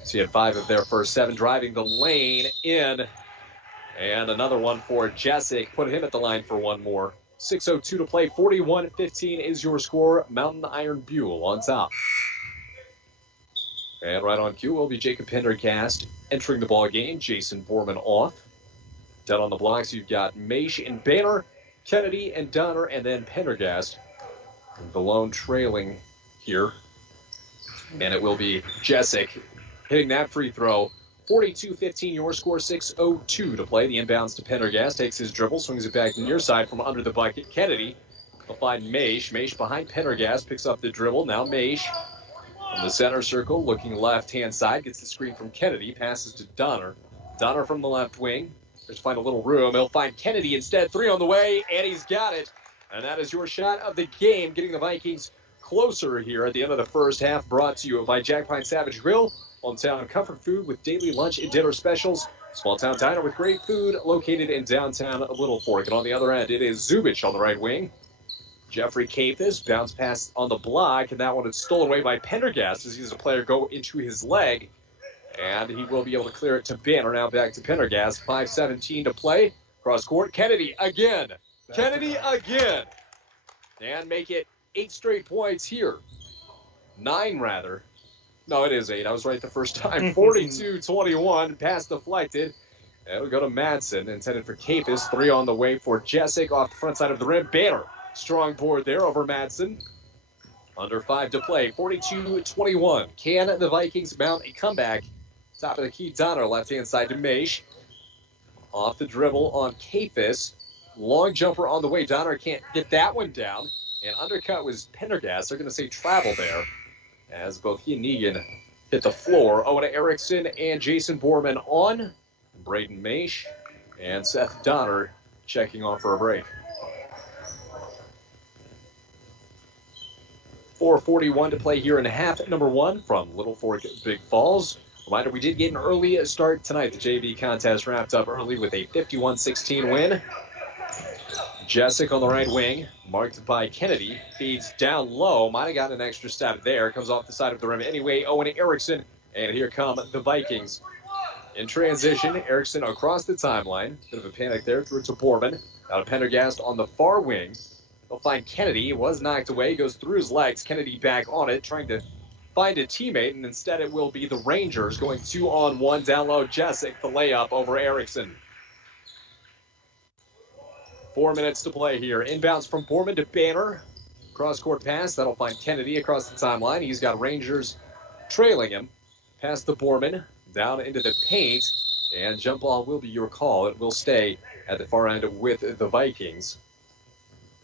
So you had 5 of their first 7 driving the lane in. And another one for Jessic. Put him at the line for one more. 6:02 to play. 41-15 is your score. Mountain Iron Buell on top. And right on cue will be Jacob Pendergast entering the ball game. Jason Borman off. Down on the blocks, you've got Maish and Banner, Kennedy and Donner, and then Pendergast. The lone trailing here. And it will be Jessic hitting that free throw. 42-15 your score. 6:02 to play. The inbounds to Pendergast. Takes his dribble, swings it back to the near side from under the bucket. Kennedy will find Maish. Maish behind Pendergast. Picks up the dribble. Now Maish. From the center circle, looking left-hand side, gets the screen from Kennedy, passes to Donner. Donner from the left wing. Just find a little room. He'll find Kennedy instead. 3 on the way, and he's got it. And that is your shot of the game, getting the Vikings closer here at the end of the first half. Brought to you by Jack Pine Savage Grill. Hometown comfort food with daily lunch and dinner specials. Small town diner with great food located in downtown Littlefork. And on the other end, it is Zubich on the right wing. Jeffrey Kafis, bounce pass on the block, and that one is stolen away by Pendergast as he sees a player go into his leg. And he will be able to clear it to Banner. Now back to Pendergast. 5:17 to play. Cross court. Kennedy again. Kennedy again. And make it 8 straight points here. 9 rather. No, it is 8. I was right the first time. 42-21. Pass deflected. And it'll go to Madsen. Intended for Kafis. 3 on the way for Jessic off the front side of the rim. Banner. Strong board there over Madsen. Under 5 to play. 42-21. Can the Vikings mount a comeback? Top of the key, Donner, left-hand side to Maish. Off the dribble on Kafis. Long jumper on the way. Donner can't get that one down. And undercut was Pendergast. They're going to say travel there. As both he and Negan hit the floor. Owen Erickson and Jason Borman on. Braden Maish and Seth Donner checking off for a break. 4:41 to play here in half number 1 from Littlefork-Big Falls. Reminder, we did get an early start tonight. The JV contest wrapped up early with a 51-16 win. Jessic on the right wing, marked by Kennedy, feeds down low. Might have gotten an extra step there. Comes off the side of the rim anyway. Owen Erickson, and here come the Vikings. In transition, Erickson across the timeline. Bit of a panic there. Threw it to Borman. Now to Pendergast on the far wing. They'll find Kennedy. He was knocked away. Goes through his legs. Kennedy back on it, trying to find a teammate, and instead it will be the Rangers going 2-on-1 down low. Jessic, the layup over Erickson. 4 minutes to play here. Inbounds from Borman to Banner. Cross-court pass. That'll find Kennedy across the timeline. He's got Rangers trailing him. Pass to Borman. down into the paint, and jump ball will be your call. It will stay at the far end with the Vikings.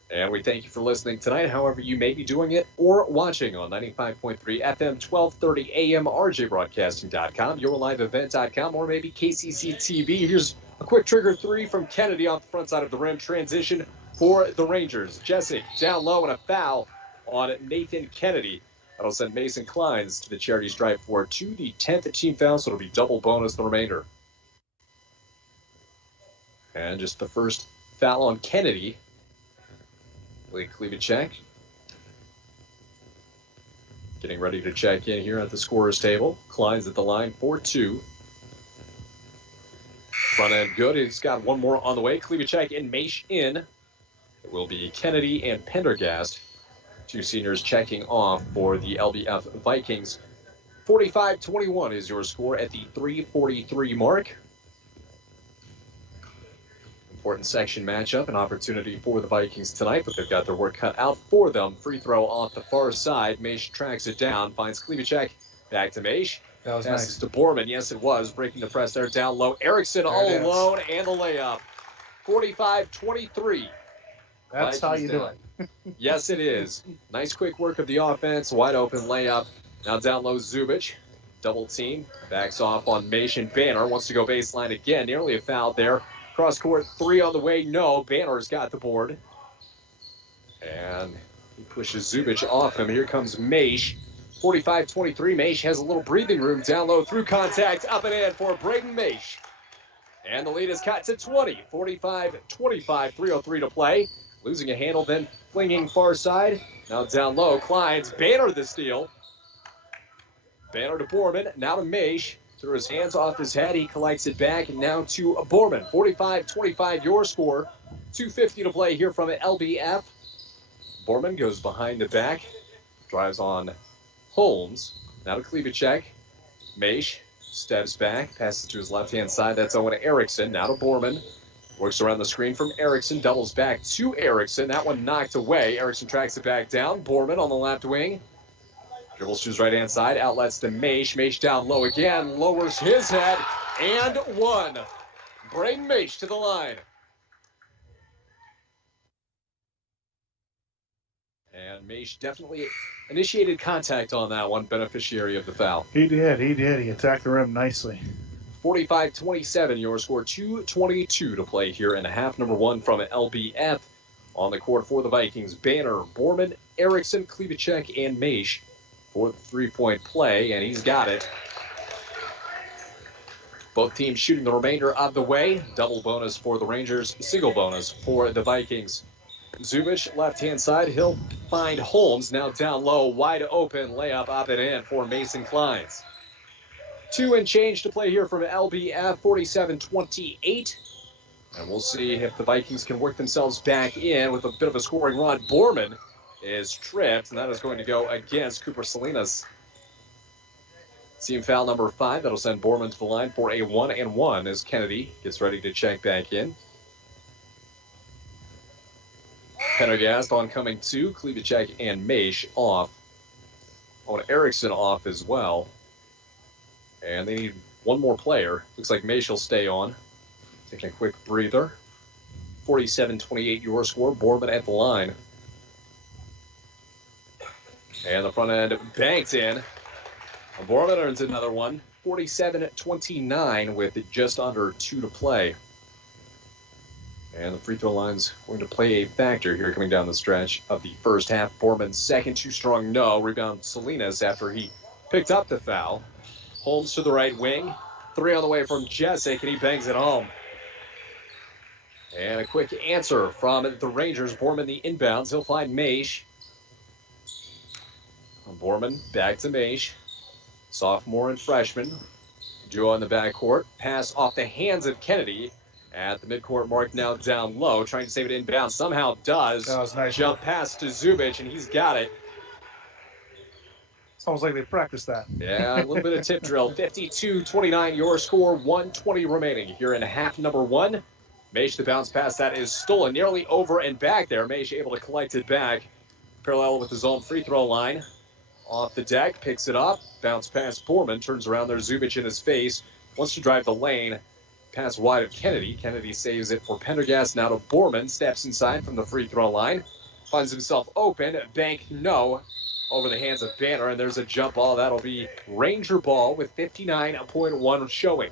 And we thank you for listening tonight, however you may be doing it or watching on 95.3 FM, 1230 AM, rjbroadcasting.com, yourliveevent.com, or maybe KCC TV. Here's a quick trigger three from Kennedy off the front side of the rim. Transition for the Rangers. Jessic down low and a foul on Nathan Kennedy. That'll send Mason Kleins to the charity stripe for the 10th team foul, so it'll be double bonus the remainder. And just the first foul on Kennedy. Blake Klivicek getting ready to check in here at the scorer's table. Kleins at the line for 2. Front end good. He's got one more on the way. Klivicek and Maish in. It will be Kennedy and Pendergast. 2 seniors checking off for the LBF Vikings. 45-21 is your score at the 3:43 mark. Important section matchup, an opportunity for the Vikings tonight, but they've got their work cut out for them. Free throw off the far side. Maish tracks it down, finds Klivicek. Back to Maish. That was Passes nice. to Borman. Yes, it was. Breaking the press there down low. Erickson all alone, and the layup. 45-23. That's how you do it. Yes, it is. Nice quick work of the offense. Wide open layup. Now down low, Zubic. Double team. Backs off on Maish, and Banner wants to go baseline again. Nearly a foul there. Cross court 3 on the way. No. Banner's got the board. And he pushes Zubic off him. Here comes Maish. 45-23. Maish has a little breathing room down low through contact. Up and in for Braden Maish. And the lead is cut to 20. 45-25. 3:03 to play. Losing a handle, then flinging far side. Now down low. Kleins. Banner the steal. Banner to Borman. Now to Maish. Through his hands off his head, he collects it back, and now to Borman. 45-25 your score. 2:50 to play here from LBF. Borman goes behind the back, drives on Holmes. Now to Klivicek. Maish steps back, passes to his left-hand side. That's Owen Erickson. Now to Borman. Works around the screen from Erickson, doubles back to Erickson. That one knocked away. Erickson tracks it back down. Borman on the left wing. Dribbles to his right-hand side, outlets to Maish. Maish down low again, lowers his head, and one. Braden Maish to the line. And Maish definitely initiated contact on that one, beneficiary of the foul. He did. He attacked the rim nicely. 45-27, your score. 2:22 to play here in half number 1 from LBF. On the court for the Vikings, Banner, Borman, Erickson, Klivicek, and Maish for the three-point play, and he's got it. Both teams shooting the remainder of the way. Double bonus for the Rangers, single bonus for the Vikings. Zubic, left-hand side, he'll find Holmes, now down low, wide open, layup up and in for Mason Kleins. 2 and change to play here from LBF, 47-28. And we'll see if the Vikings can work themselves back in with a bit of a scoring run. Borman is tripped, and that is going to go against Cooper Salinas. Team foul number 5. That'll send Borman to the line for a 1-and-1 as Kennedy gets ready to check back in. Pendergast oncoming 2. Klivicek and Maish off. On Erickson off as well. And they need one more player. Looks like Maish will stay on. Taking a quick breather. 47-28 your score. Borman at the line. And the front end banked in. Borman earns another one. 47-29 with just under 2 to play. And the free throw line's going to play a factor here coming down the stretch of the first half. Borman's second, too strong, no. Rebound Salinas after he picked up the foul. Holmes to the right wing. 3 on the way from Jessic, and he bangs it home. And a quick answer from the Rangers. Borman the inbounds. He'll find Maish. Borman back to Maish. Sophomore and freshman. Duo in the backcourt. Pass off the hands of Kennedy. At the midcourt mark now down low. Trying to save it inbounds. Somehow does. That was nice. Jump pass to Zubic, and he's got it. It's almost like they practiced that. Yeah, a little bit of tip drill. 52-29 your score. 1:20 remaining here in half number 1. Maish, the bounce pass that is stolen. Nearly over and back there. Maish able to collect it back. Parallel with his own free throw line. off the deck, picks it up, bounce past Borman, turns around, there's Zubich in his face, wants to drive the lane, pass wide of Kennedy. Kennedy saves it for Pendergast, now to Borman, steps inside from the free throw line, finds himself open, bank no, over the hands of Banner, and there's a jump ball. That'll be Ranger ball with 59.1 showing.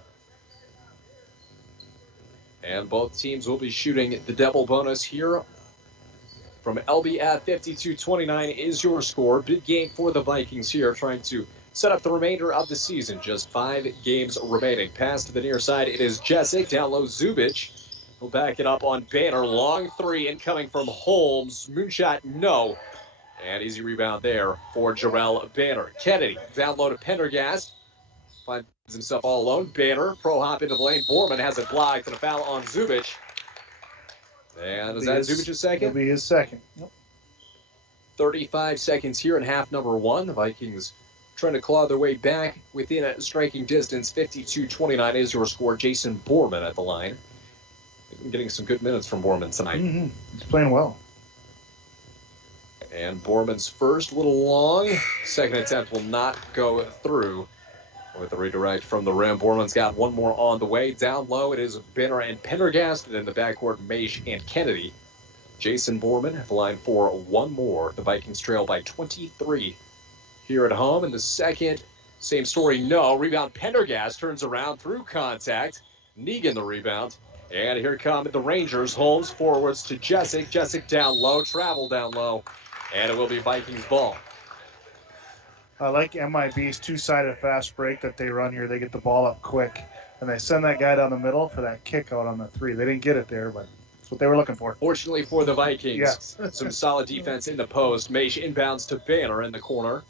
And both teams will be shooting the double bonus here. From LB at 52-29 is your score. Big game for the Vikings here, trying to set up the remainder of the season. Just 5 games remaining. Pass to the near side. It is Jessic. Down low, Zubich. He'll back it up on Banner. Long three incoming from Holmes. Moonshot, no. And easy rebound there for Jarrell Banner. Kennedy down low to Pendergast. Finds himself all alone. Banner, pro hop into the lane. Borman has it blocked and a foul on Zubich. And is that Zubich's second? It'll be his second. Yep. 35 seconds here in half number 1. The Vikings trying to claw their way back within a striking distance. 52-29 is your score. Jason Borman at the line. Getting some good minutes from Borman tonight. Mm-hmm. He's playing well. And Borman's first, a little long. Second attempt will not go through. With a redirect from the rim, Borman's got one more on the way. Down low, it is Banner and Pendergast, and in the backcourt, Maish and Kennedy. Jason Borman at the line for one more. The Vikings trail by 23 here at home. In the second, same story, no. Rebound, Pendergast turns around through contact. Negan the rebound. And here come the Rangers. Holmes forwards to Jessic. Jessic down low, travel down low. And it will be Vikings ball. I like MIB's two-sided fast break that they run here. They get the ball up quick, and they send that guy down the middle for that kick out on the three. They didn't get it there, but that's what they were looking for. Fortunately for the Vikings, yes. Some solid defense in the post. Maish inbounds to Banner in the corner.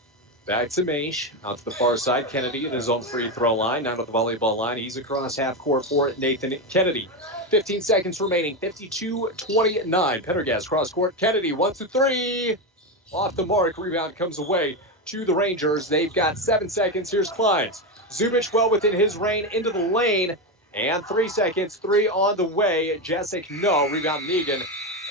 Back to Maish, out to the far side. Kennedy in his own free throw line, down to the volleyball line. He's across half court for Nathan Kennedy. 15 seconds remaining, 52-29. Pendergast cross court. Kennedy, 1-3. Off the mark, rebound comes away to the Rangers. They've got 7 seconds. Here's Kleins. Zubich well within his reign into the lane. And 3 seconds, 3 on the way. Jessic, no. Rebound, Negan.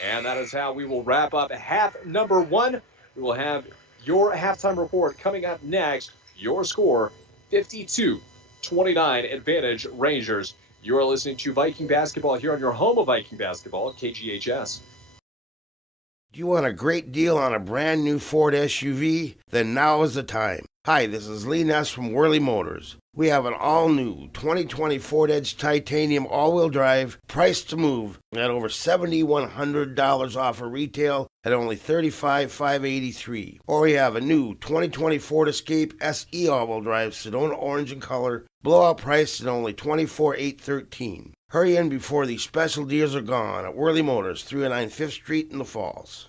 And that is how we will wrap up half number 1. We will have your halftime report coming up next. Your score, 52-29 advantage Rangers. You are listening to Viking Basketball here on your home of Viking Basketball, KGHS. Do you want a great deal on a brand new Ford SUV? Then now is the time. Hi, this is Lee Ness from Worley Motors. We have an all-new 2020 Ford Edge Titanium all-wheel drive, priced to move, at over $7,100 off of retail at only $35,583. Or we have a new 2020 Ford Escape SE all-wheel drive, Sedona orange in color, blowout priced at only $24,813. Hurry in before these special deals are gone at Worley Motors, 309 5th Street in the Falls.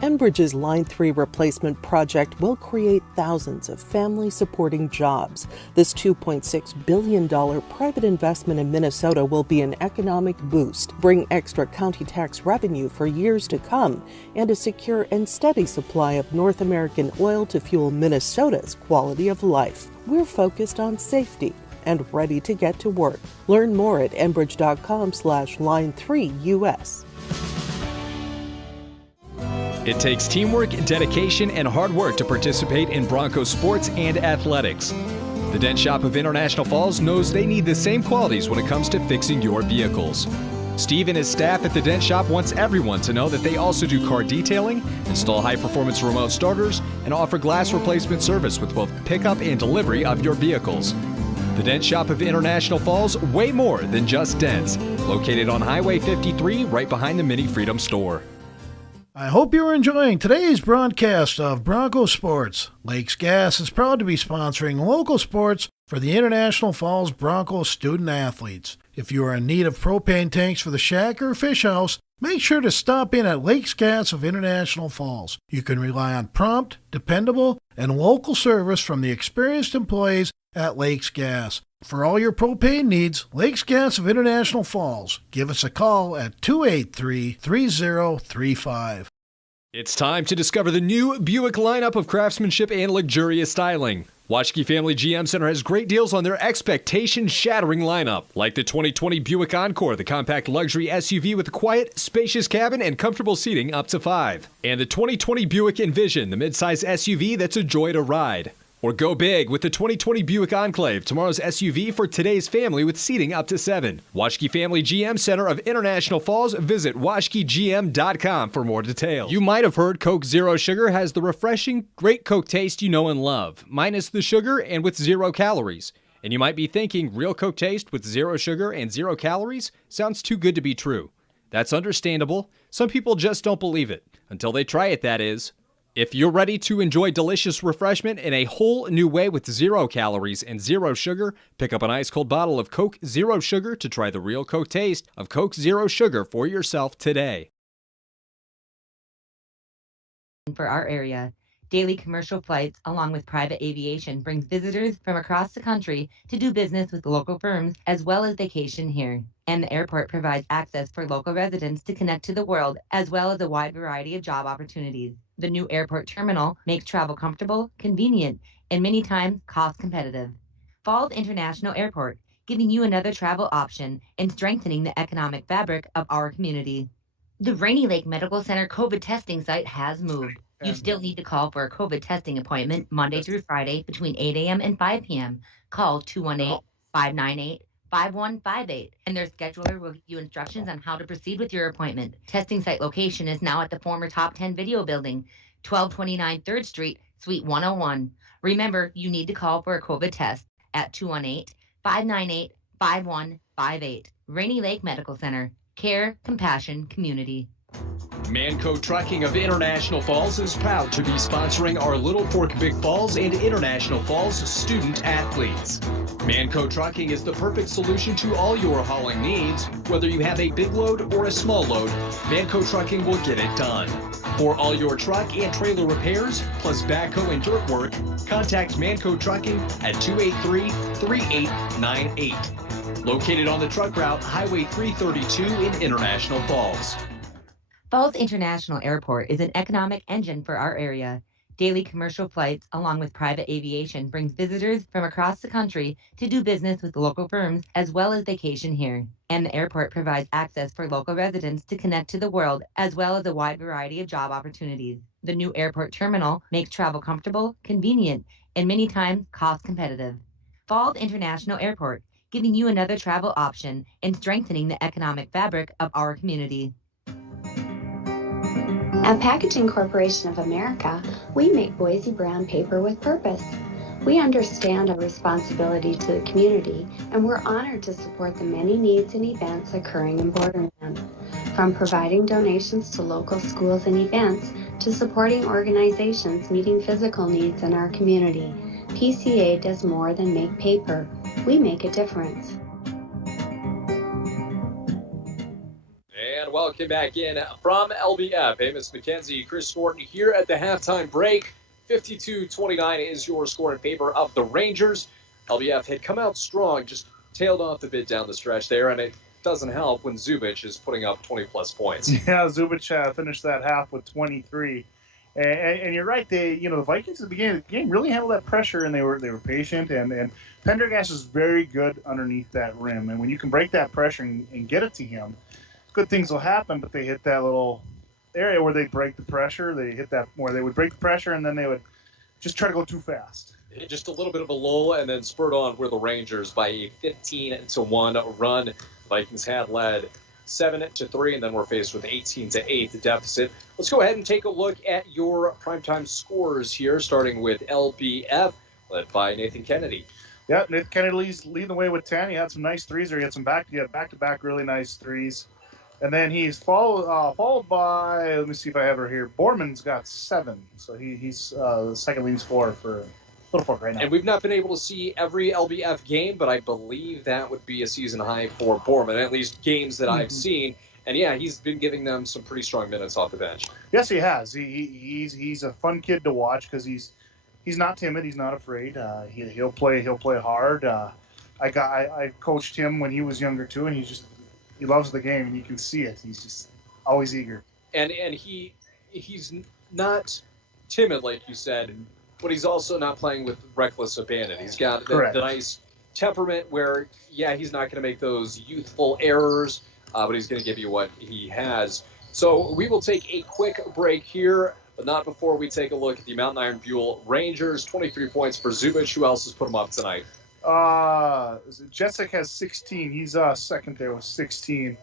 Enbridge's Line 3 replacement project will create thousands of family-supporting jobs. This $2.6 billion private investment in Minnesota will be an economic boost, bring extra county tax revenue for years to come, and a secure and steady supply of North American oil to fuel Minnesota's quality of life. We're focused on safety and ready to get to work. Learn more at enbridge.com/line3US. It takes teamwork, dedication, and hard work to participate in Broncos sports and athletics. The Dent Shop of International Falls knows they need the same qualities when it comes to fixing your vehicles. Steve and his staff at the Dent Shop wants everyone to know that they also do car detailing, install high-performance remote starters, and offer glass replacement service with both pickup and delivery of your vehicles. The Dent Shop of International Falls, way more than just dents. Located on Highway 53, right behind the Mini Freedom store. I hope you're enjoying today's broadcast of Broncos Sports. Lakes Gas is proud to be sponsoring local sports for the International Falls Broncos student athletes. If you are in need of propane tanks for the shack or fish house, make sure to stop in at Lakes Gas of International Falls. You can rely on prompt, dependable, and local service from the experienced employees at Lakes Gas. For all your propane needs, Lakes Gas of International Falls. Give us a call at 283-3035. It's time to discover the new Buick lineup of craftsmanship and luxurious styling. Waschke Family GM Center has great deals on their expectation-shattering lineup, like the 2020 Buick Encore, the compact luxury SUV with a quiet, spacious cabin and comfortable seating up to 5. And the 2020 Buick Envision, the midsize SUV that's a joy to ride. Or go big with the 2020 Buick Enclave, tomorrow's SUV for today's family with seating up to 7. Waschke Family GM Center of International Falls. Visit WaschkeGM.com for more details. You might have heard Coke Zero Sugar has the refreshing, great Coke taste you know and love, minus the sugar and with 0 calories. And you might be thinking, real Coke taste with 0 sugar and 0 calories? Sounds too good to be true. That's understandable. Some people just don't believe it. Until they try it, that is. If you're ready to enjoy delicious refreshment in a whole new way with 0 calories and 0 sugar, pick up an ice-cold bottle of Coke Zero Sugar to try the real Coke taste of Coke Zero Sugar for yourself today. For our area, daily commercial flights along with private aviation brings visitors from across the country to do business with local firms as well as vacation here. And the airport provides access for local residents to connect to the world as well as a wide variety of job opportunities. The new airport terminal makes travel comfortable, convenient, and many times cost competitive. Falls International Airport, giving you another travel option and strengthening the economic fabric of our community. The Rainy Lake Medical Center COVID testing site has moved. You still need to call for a COVID testing appointment Monday through Friday between 8 a.m. and 5 p.m. Call 218-598-5158, and their scheduler will give you instructions on how to proceed with your appointment. Testing site location is now at the former Top 10 Video Building, 1229 3rd Street, Suite 101. Remember, you need to call for a COVID test at 218-598-5158. Rainy Lake Medical Center. Care, compassion, community. Manco Trucking of International Falls is proud to be sponsoring our Littlefork-Big Falls and International Falls student athletes. Manco Trucking is the perfect solution to all your hauling needs. Whether you have a big load or a small load, Manco Trucking will get it done. For all your truck and trailer repairs, plus backhoe and dirt work, contact Manco Trucking at 283-3898. Located on the truck route Highway 332 in International Falls. Falls International Airport is an economic engine for our area. Daily commercial flights along with private aviation brings visitors from across the country to do business with local firms as well as vacation here. And the airport provides access for local residents to connect to the world as well as a wide variety of job opportunities. The new airport terminal makes travel comfortable, convenient, and many times cost competitive. Falls International Airport, giving you another travel option and strengthening the economic fabric of our community. At Packaging Corporation of America, we make Boise brown paper with purpose. We understand our responsibility to the community, and we're honored to support the many needs and events occurring in Borderland. From providing donations to local schools and events, to supporting organizations meeting physical needs in our community, PCA does more than make paper. We make a difference. And welcome back in from LBF. Amos McKenzie, Chris Thornton here at the halftime break. 52-29 is your score in favor of the Rangers. LBF had come out strong, just tailed off a bit down the stretch there, and it doesn't help when Zubich is putting up 20-plus points. Yeah, Zubich finished that half with 23. And you're right, the Vikings at the beginning of the game really handled that pressure, and they were patient, and Pendergast is very good underneath that rim. And when you can break that pressure and get it to him, good things will happen, but they hit that little area where they break the pressure. They hit that where they would break the pressure, and then they would just try to go too fast. Just a little bit of a lull, and then spurred on were the Rangers by a 15-1 run. The Vikings had led 7-3, and then we're faced with 18-8 deficit. Let's go ahead and take a look at your primetime scores here, starting with LBF, led by Nathan Kennedy. Yeah, Nathan Kennedy's leading the way with 10. He had some nice threes there. He had some back-to-back really nice threes. And then he's followed by, let me see if I have her here, Borman's got 7. So he's the second leading scorer for Littlefork right now. And we've not been able to see every LBF game, but I believe that would be a season high for Borman, at least games that I've seen. And yeah, he's been giving them some pretty strong minutes off the bench. Yes, he has. He's a fun kid to watch because he's not timid. He's not afraid. He'll play hard. I coached him when he was younger too, and he loves the game, and you can see it. He's just always eager. And he's not timid, like you said, but he's also not playing with reckless abandon. He's got the nice temperament where, he's not going to make those youthful errors, but he's going to give you what he has. So we will take a quick break here, but not before we take a look at the Mountain Iron Buell Rangers. 23 points for Zubich. Who else has put them up tonight? Jessic has 16. He's second there with 16.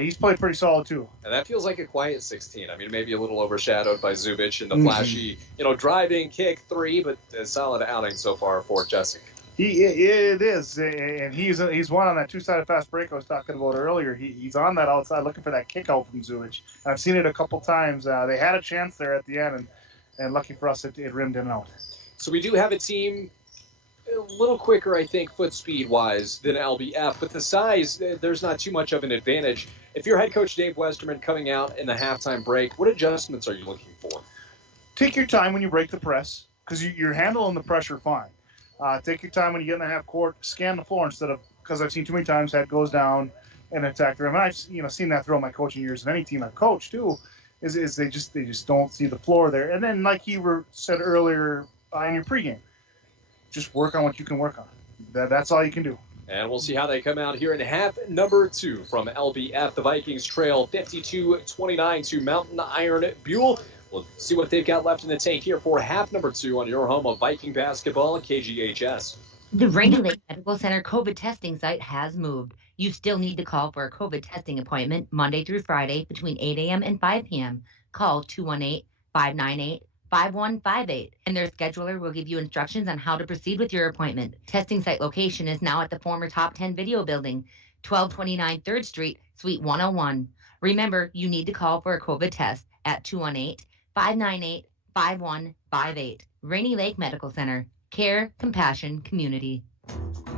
He's played pretty solid, too. And that feels like a quiet 16. I mean, maybe a little overshadowed by Zubich and the flashy, driving, kick, 3, but a solid outing so far for Jessic. It is, and he's one on that two-sided fast break I was talking about earlier. He's on that outside looking for that kick out from Zubich. I've seen it a couple times. They had a chance there at the end, and lucky for us, it rimmed in and out. So we do have a team a little quicker, I think, foot speed-wise than LBF, but the size, there's not too much of an advantage. If you're head coach Dave Westerman coming out in the halftime break, what adjustments are you looking for? Take your time when you break the press, because you're handling the pressure fine. Take your time when you get in the half court, scan the floor instead of, because I've seen too many times that goes down and attack the rim. And I've seen that throughout my coaching years, and any team I've coached too, is they just don't see the floor there. And then, like you said earlier in your pregame, just work on what you can work on. That's all you can do. And we'll see how they come out here in half number 2 from LBF. The Vikings trail 52-29 to Mountain Iron Buell. We'll see what they've got left in the tank here for half number 2 on your home of Viking basketball, KGHS. The Rainy Lake Medical Center COVID testing site has moved. You still need to call for a COVID testing appointment Monday through Friday between 8 a.m. and 5 p.m. Call 218-598-5158, and their scheduler will give you instructions on how to proceed with your appointment. Testing site location is now at the former Top 10 Video Building, 1229 3rd Street, Suite 101. Remember, you need to call for a COVID test at 218-598-5158. Rainy Lake Medical Center. Care, compassion, community.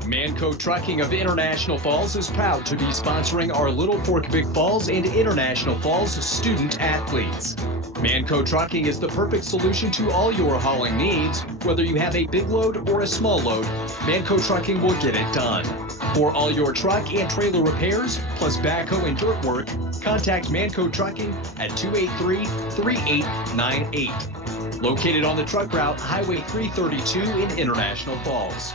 Manco Trucking of International Falls is proud to be sponsoring our Littlefork-Big Falls and International Falls student athletes. Manco Trucking is the perfect solution to all your hauling needs. Whether you have a big load or a small load, Manco Trucking will get it done. For all your truck and trailer repairs, plus backhoe and dirt work, contact Manco Trucking at 283-3898. Located on the truck route, Highway 332 in International Falls.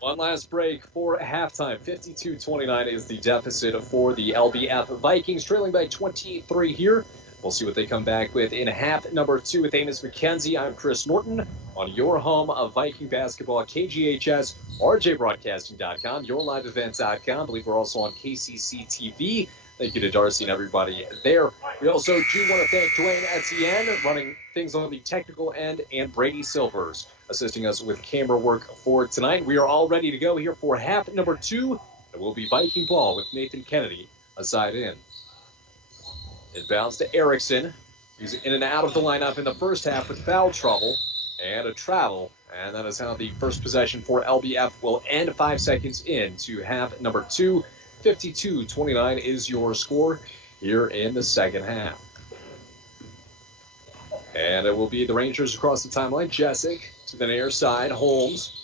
One last break for halftime. 52-29 is the deficit for the LBF Vikings, trailing by 23 here. We'll see what they come back with in half number 2 with Amos McKenzie. I'm Chris Norton on your home of Viking basketball, KGHS, RJBroadcasting.com, YourLiveEvent.com. I believe we're also on KCC TV. Thank you to Darcy and everybody there. We also do want to thank Dwayne Etienne running things on the technical end, and Brady Silvers assisting us with camera work for tonight. We are all ready to go here for half number 2. It will be Viking ball with Nathan Kennedy aside in. It bounces to Erickson. He's in and out of the lineup in the first half with foul trouble and a travel. And that is how the first possession for LBF will end 5 seconds into half number 2. 52-29 is your score here in the second half. And it will be the Rangers across the timeline. Jessic to the near side. Holmes.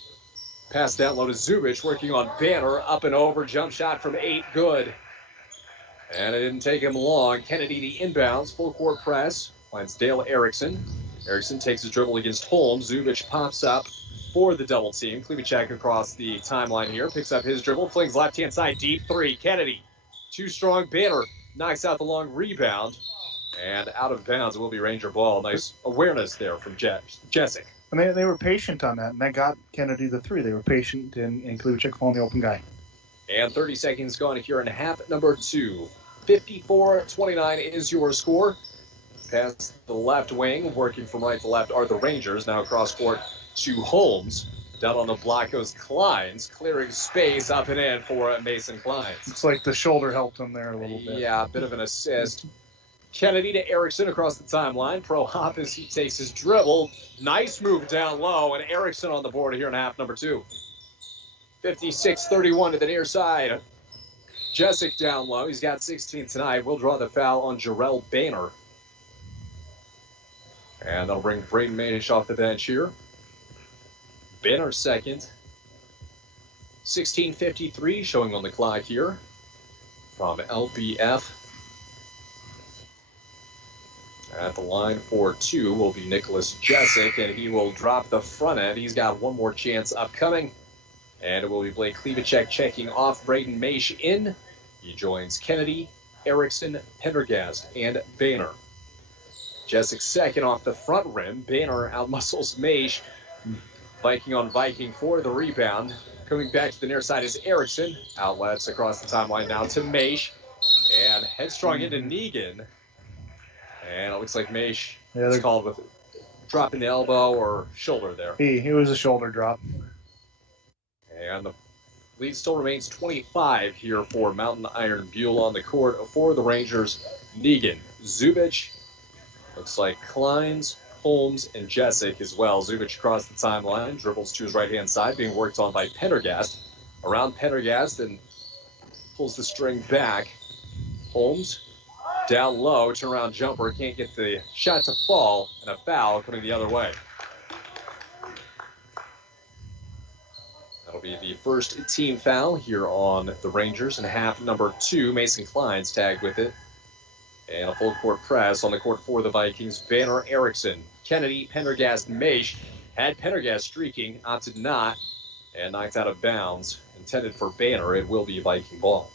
Pass down low to Zubich, working on Banner. Up and over. Jump shot from 8. Good. And it didn't take him long. Kennedy the inbounds. Full court press. Finds Dale Erickson. Erickson takes his dribble against Holmes. Zubich pops up for the double team. Klivicek across the timeline here. Picks up his dribble. Flings left-hand side. Deep 3. Kennedy. Too strong. Banner knocks out the long rebound. And out of bounds. It will be Ranger ball. Nice awareness there from Jessic. And they were patient on that, and that got Kennedy the 3. They were patient, and Klivicek found the open guy. And 30 seconds gone here in half number 2. 54-29 is your score. Past the left wing, working from right to left are the Rangers. Now cross court to Holmes. Down on the block goes Kleins, clearing space up and in for Mason Kleins. It's like the shoulder helped him there a little bit. Yeah, a bit of an assist. Kennedy to Erickson across the timeline. Pro hop as he takes his dribble. Nice move down low, and Erickson on the board here in half number 2. 56-31 to the near side. Jessic down low. He's got 16 tonight. We'll draw the foul on Jarrell Banner. And that'll bring Braden Manish off the bench here. Banner second. 16:53 showing on the clock here from LBF. At the line for 2 will be Nicholas Jessic, and he will drop the front end. He's got one more chance upcoming. And it will be Blake Klevacek checking off. Braden Maish in. He joins Kennedy, Erickson, Pendergast, and Banner. Jessic second off the front rim. Banner outmuscles Maish. Viking on Viking for the rebound. Coming back to the near side is Erickson. Outlets across the timeline now to Maish. And headstrong into Negan. And it looks like Maish is called with dropping the elbow or shoulder there. He was a shoulder drop. And the lead still remains 25 here for Mountain Iron Buell on the court for the Rangers. Negan, Zubich, looks like Kleins, Holmes, and Jessic as well. Zubich across the timeline, dribbles to his right-hand side, being worked on by Pendergast. Around Pendergast and pulls the string back. Holmes down low, turnaround jumper, can't get the shot to fall, and a foul coming the other way. That'll be the first team foul here on the Rangers, and half number 2. Mason Klein's tagged with it. And a full court press on the court for the Vikings. Banner, Erickson, Kennedy, Pendergast, Maish. Had Pendergast streaking, opted not, and knocked out of bounds. Intended for Banner, it will be Viking ball.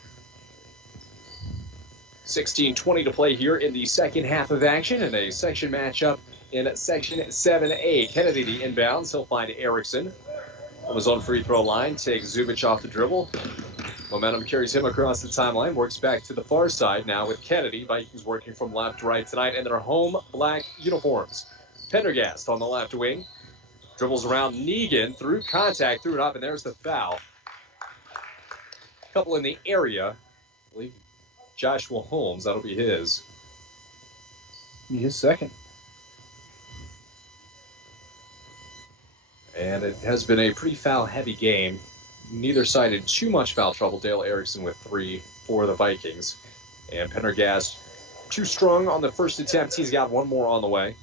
16:20 to play here in the second half of action, and a section matchup in Section 7A. Kennedy the inbounds, he'll find Erickson. On his own free throw line, takes Zubich off the dribble. Momentum carries him across the timeline, works back to the far side now with Kennedy. Vikings working from left to right tonight in their home black uniforms. Pendergast on the left wing. Dribbles around Negan, through contact, threw it up, and there's the foul. Couple in the area. I believe Joshua Holmes, that'll be his. His second. And it has been a pretty foul-heavy game. Neither side had too much foul trouble. Dale Erickson with 3 for the Vikings. And Pendergast too strong on the first attempt. He's got one more on the way.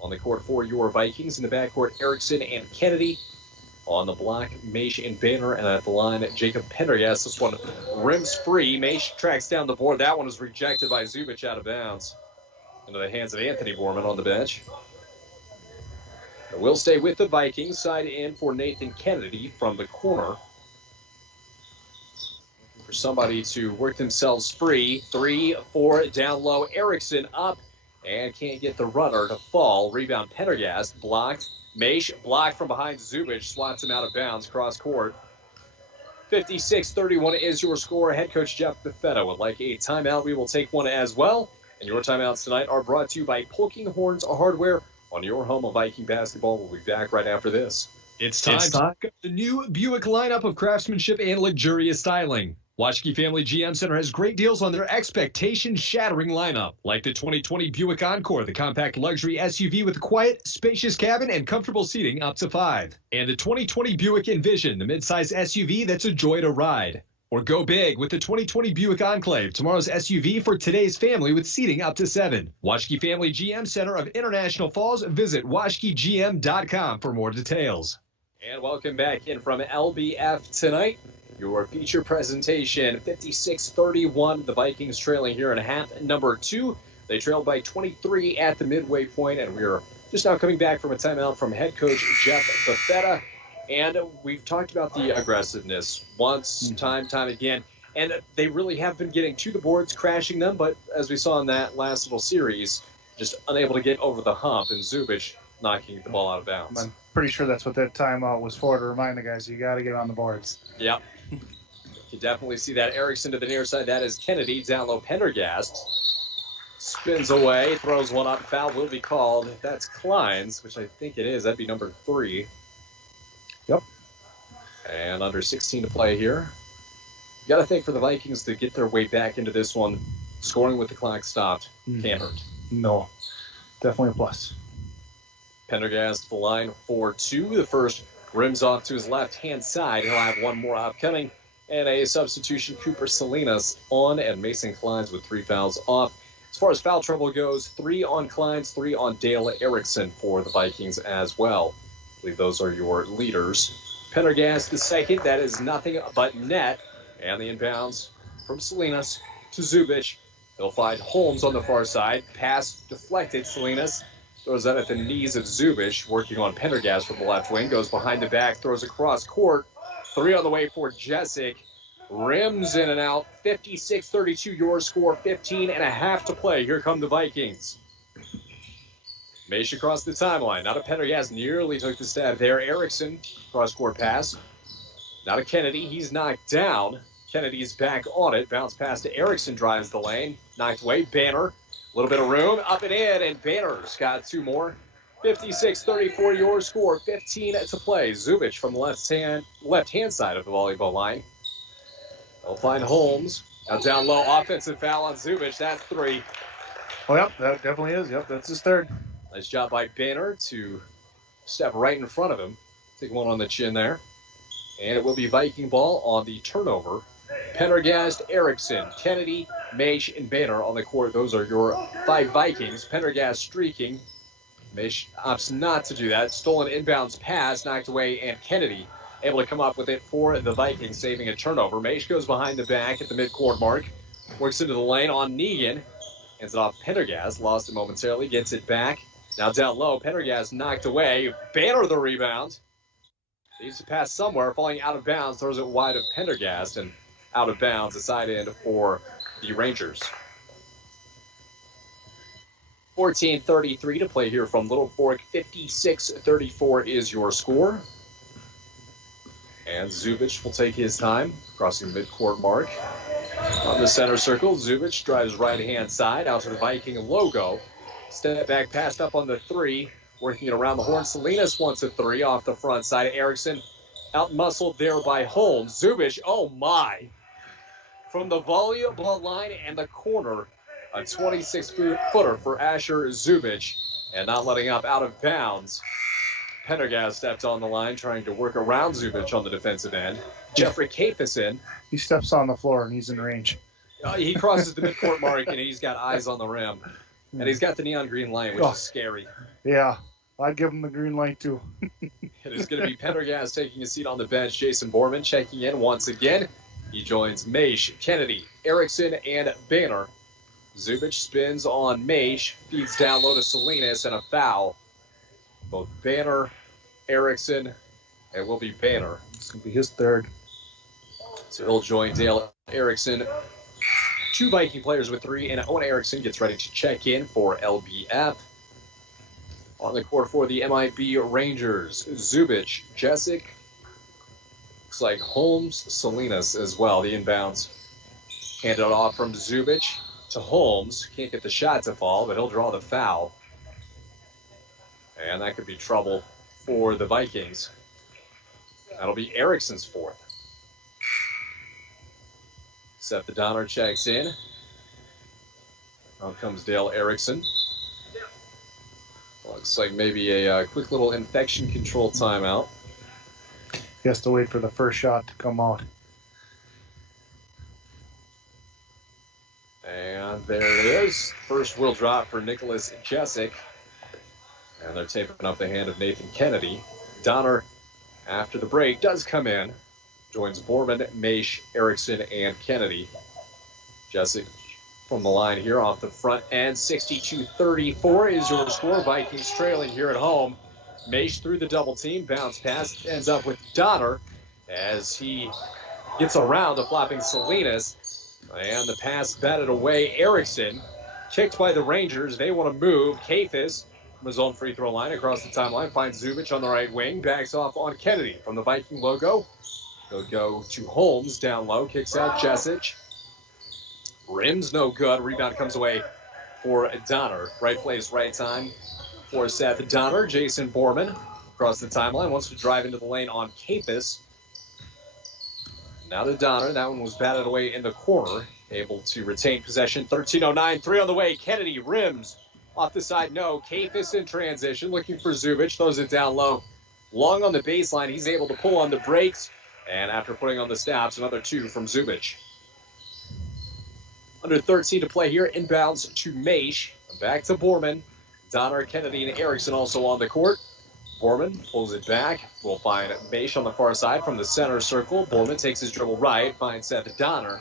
On the court for your Vikings. In the backcourt, Erickson and Kennedy. On the block, Maish and Banner. And at the line, Jacob Pendergast. This one rims free. Maish tracks down the board. That one is rejected by Zubich out of bounds. Into the hands of Anthony Borman on the bench. We'll stay with the Vikings. Side in for Nathan Kennedy from the corner. Looking for somebody to work themselves free. 3, 4, down low. Erickson up and can't get the runner to fall. Rebound Pendergast blocked. Maish blocked from behind Zubich. Swats him out of bounds. Cross court. 56-31 is your score. Head coach Jeff Buffetta would like a timeout. We will take one as well. And your timeouts tonight are brought to you by Polking Horns Hardware. On your home of Viking basketball, we'll be back right after this. It's time to pick up the new Buick lineup of craftsmanship and luxurious styling. Washke Family GM Center has great deals on their expectation-shattering lineup, like the 2020 Buick Encore, the compact luxury SUV with a quiet, spacious cabin and comfortable seating up to 5. And the 2020 Buick Envision, the midsize SUV that's a joy to ride. Or go big with the 2020 Buick Enclave, tomorrow's SUV for today's family with seating up to 7. Washke Family GM Center of International Falls. Visit washkegm.com for more details. And welcome back in from LBF tonight. Your feature presentation, 56-31. The Vikings trailing here in half number 2. They trailed by 23 at the midway point, and we are just now coming back from a timeout from head coach Jeff Buffetta. And we've talked about the aggressiveness once, time again. And they really have been getting to the boards, crashing them. But as we saw in that last little series, just unable to get over the hump. And Zubich knocking the ball out of bounds. I'm pretty sure that's what that timeout was for, to remind the guys you got to get on the boards. Yep. You can definitely see that. Erickson to the near side. That is Kennedy. Down low, Pendergast. Spins away, throws one up. Foul will be called. That's Kleins, which I think it is. That'd be number 3. Yep. And under 16 to play here. You got to think for the Vikings to get their way back into this one, scoring with the clock stopped can't hurt. No. Definitely a plus. Pendergast, the line for 2. The first rims off to his left-hand side. He'll have one more upcoming. And a substitution, Cooper Salinas on, and Mason Kleins with 3 fouls off. As far as foul trouble goes, 3 on Kleins, 3 on Dale Erickson for the Vikings as well. I believe those are your leaders. Pendergast the second. That is nothing but net. And the inbounds from Salinas to Zubich. They'll find Holmes on the far side. Pass deflected. Salinas throws that at the knees of Zubich, working on Pendergast from the left wing. Goes behind the back, throws across court. 3 on the way for Jessic. Rims in and out. 56-32 your score. 15 and a half to play. Here come the Vikings. Maish across the timeline. Now to Pendergast. Nearly took the stab there. Erickson, cross-court pass. Now to Kennedy. He's knocked down. Kennedy's back on it. Bounce pass to Erickson. Drives the lane. Knocked away. Banner. A little bit of room. Up and in. And Banner's got 2 more. 56-34 your score. 15 to play. Zubich from the left-hand side of the volleyball line. They'll find Holmes. Now down low. Offensive foul on Zubich. That's 3. Oh, yep, that definitely is. Yep, that's his 3rd. Nice job by Banner to step right in front of him. Take one on the chin there. And it will be Viking ball on the turnover. Pendergast, Erickson, Kennedy, Maish, and Banner on the court. Those are your 5 Vikings. Pendergast streaking. Maish opts not to do that. Stolen inbounds pass, knocked away, and Kennedy able to come up with it for the Vikings, saving a turnover. Maish goes behind the back at the midcourt mark. Works into the lane on Negan. Hands it off Pendergast. Lost it momentarily. Gets it back. Now down low. Pendergast knocked away. Banner the rebound. Needs to pass somewhere. Falling out of bounds. Throws it wide of Pendergast. And out of bounds. A side end for the Rangers. 14:33 to play here from Little Fork. 56-34 is your score. And Zubich will take his time. Crossing the midcourt mark. On the center circle, Zubich drives right-hand side out to the Viking logo. Step back, passed up on the 3. Working it around the horn. Salinas wants a 3 off the front side. Erickson out-muscled there by Holmes. Zubich, oh my. From the volleyball line and the corner, a 26-footer for Asher Zubich. And not letting up out of bounds. Pendergast stepped on the line, trying to work around Zubich on the defensive end. Jeffrey Kafison. He steps on the floor and he's in range. He crosses the midcourt mark and he's got eyes on the rim. And he's got the neon green light, which is scary. Yeah, I'd give him the green light too. It is going to be Pendergast taking a seat on the bench. Jason Borman checking in once again. He joins Maish, Kennedy, Erickson, and Banner. Zubich spins on Maish, feeds down low to Salinas, and a foul. Both Banner, Erickson, and will be Banner. It's going to be his 3rd. So he'll join Dale Erickson. 2 Viking players with 3, and Owen Erickson gets ready to check in for LBF. On the court for the MIB Rangers, Zubich, Jessic. Looks like Holmes, Salinas as well. The inbounds handed off from Zubich to Holmes. Can't get the shot to fall, but he'll draw the foul. And that could be trouble for the Vikings. That'll be Erickson's 4th. Seth the Donner checks in. Out comes Dale Erickson. Looks like maybe a quick little infection control timeout. He has to wait for the first shot to come out. And there it is. First will drop for Nicholas Jessic. And they're taping up the hand of Nathan Kennedy. Donner, after the break, does come in. Joins Borman, Maish, Erickson, and Kennedy. Jessic from the line here off the front end. 62-34 is your score. Vikings trailing here at home. Maish through the double team. Bounce pass ends up with Donner as he gets around the flopping Salinas. And the pass batted away. Erickson kicked by the Rangers. They want to move. Kafis from his own free throw line across the timeline. Finds Zubich on the right wing. Backs off on Kennedy from the Viking logo. He'll go to Holmes down low. Kicks out Jessic. Rims no good. Rebound comes away for Donner. Right place, right time for Seth Donner. Jason Borman across the timeline. Wants to drive into the lane on Kafis. Now to Donner. That one was batted away in the corner. Able to retain possession. 13:09. 3 on the way. Kennedy rims off the side. No. Kafis in transition. Looking for Zubich. Throws it down low. Long on the baseline. He's able to pull on the brakes. And after putting on the snaps, another 2 from Zubich. Under 13 to play here. Inbounds to Maish. Back to Borman. Donner, Kennedy, and Erickson also on the court. Borman pulls it back. We'll find Maish on the far side from the center circle. Borman takes his dribble right. Finds Seth Donner.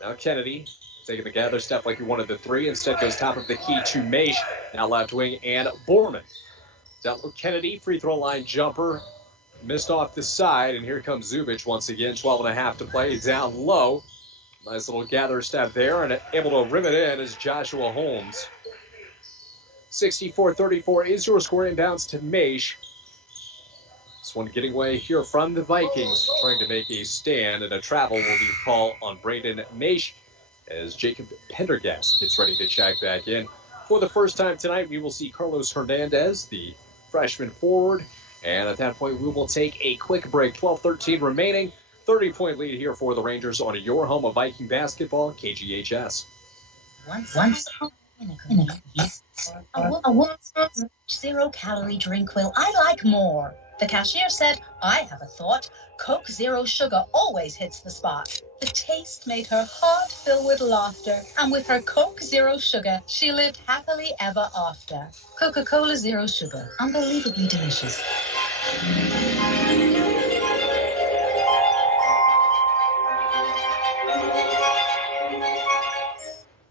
Now Kennedy taking the gather step like he wanted the three. Instead goes top of the key to Maish. Now left wing and Borman. Down low Kennedy, free throw line jumper. Missed off the side, and here comes Zubic once again. 12.5 to play. Down low. Nice little gather step there, and able to rim it in is Joshua Holmes. 64-34 is your score. Inbounds to Maish. This one getting away here from the Vikings, trying to make a stand, and a travel will be called on Braden Maish as Jacob Pendergast gets ready to check back in. For the first time tonight, we will see Carlos Hernandez, the freshman forward, and at that point, we will take a quick break. 12-13 remaining. 30-point lead here for the Rangers on your home of Viking basketball, KGHS. Once in a woman's zero-calorie drink will I like more. The cashier said, I have a thought. Coke Zero Sugar always hits the spot. The taste made her heart fill with laughter, and with her Coke Zero Sugar, she lived happily ever after. Coca-Cola Zero Sugar, unbelievably delicious.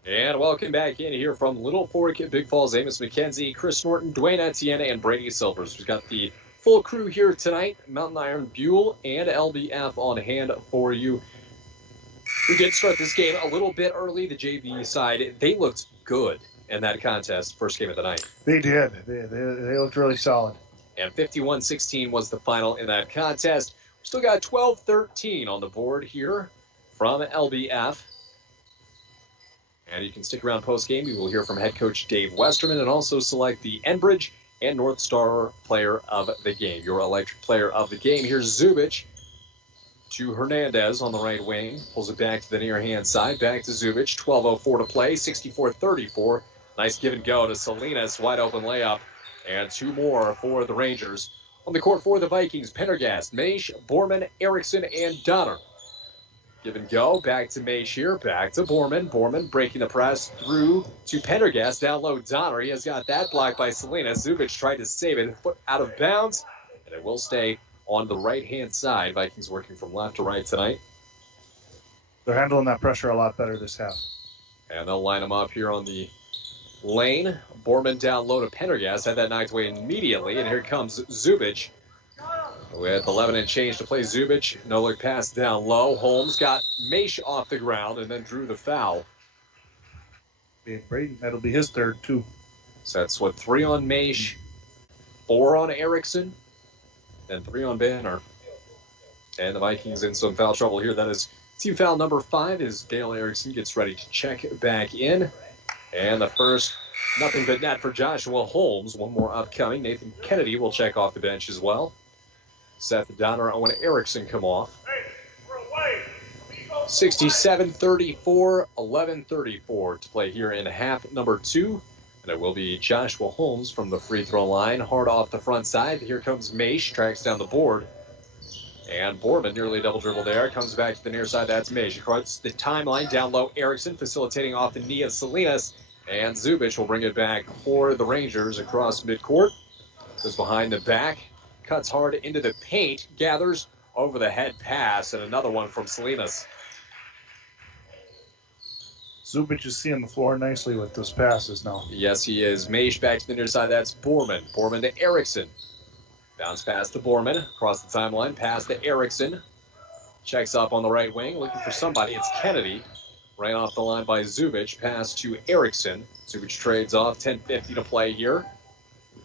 And welcome back in here from Littlefork-Big Falls. Amos McKenzie, Chris Norton, Dwayne Etienne, and Brady Silvers. We've got the full crew here tonight. Mountain Iron, Buell, and LBF on hand for you. We did start this game a little bit early. The JV side, they looked good in that contest, first game of the night. They did. They looked really solid. And 51-16 was the final in that contest. We still got 12-13 on the board here from LBF. And you can stick around post-game. We will hear from head coach Dave Westerman and also select the Enbridge and North Star player of the game. Your electric player of the game. Here's Zubic to Hernandez on the right wing. Pulls it back to the near-hand side. Back to Zubic. 12:04 to play. 64-34. Nice give and go to Salinas. Wide open layup. And two more for the Rangers. On the court for the Vikings, Pendergast, Maish, Borman, Erickson, and Donner. Give and go, back to Maish here, back to Borman. Borman breaking the press through to Pendergast, down low Donner. He has got that blocked by Salinas. Zubic tried to save it, foot out of bounds, and it will stay on the right-hand side. Vikings working from left to right tonight. They're handling that pressure a lot better this half. And they'll line them up here on the lane. Borman down low to Pendergast, had that knocked away immediately, and here comes Zubic. With 11 and change to play, Zubic. No look pass down low. Holmes got Maish off the ground and then drew the foul. Braden, that'll be his third, too. So that's what, 3 on Maish, 4 on Erickson, and 3 on Banner. And the Vikings in some foul trouble here. That is team foul number 5 as Dale Erickson gets ready to check back in. And the first, nothing but net for Joshua Holmes. One more upcoming. Nathan Kennedy will check off the bench as well. Seth Donner, Owen Erickson come off. 67-34, 11-34 to play here in half number 2. And it will be Joshua Holmes from the free throw line. Hard off the front side. Here comes Maish, tracks down the board. And Borman nearly double dribble there. Comes back to the near side. That's Maish. Across the timeline, down low Erickson, facilitating off the knee of Salinas. And Zubic will bring it back for the Rangers across midcourt. Goes behind the back. Cuts hard into the paint, gathers over the head pass, and another one from Salinas. Zubic is seeing the floor nicely with those passes now. Yes, he is. Maish back to the near side. That's Borman. Borman to Erickson. Bounce pass to Borman. Across the timeline. Pass to Erickson. Checks up on the right wing. Looking for somebody. It's Kennedy. Right off the line by Zubic. Pass to Erickson. Zubic trades off. 10:50 to play here.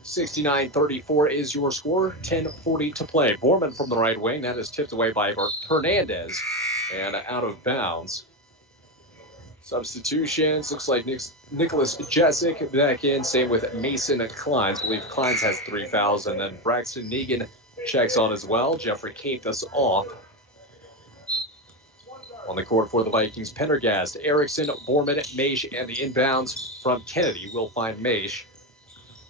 69-34 is your score. 10:40 to play. Borman from the right wing. That is tipped away by Hernandez and out of bounds. Substitutions. Looks like Nicholas Jessic back in. Same with Mason Kleins. I believe Kleins has 3 fouls. And then Braxton Negan checks on as well. Jeffrey Cathus off. On the court for the Vikings, Pendergast, Erickson, Borman, Maish, and the inbounds from Kennedy will find Maish.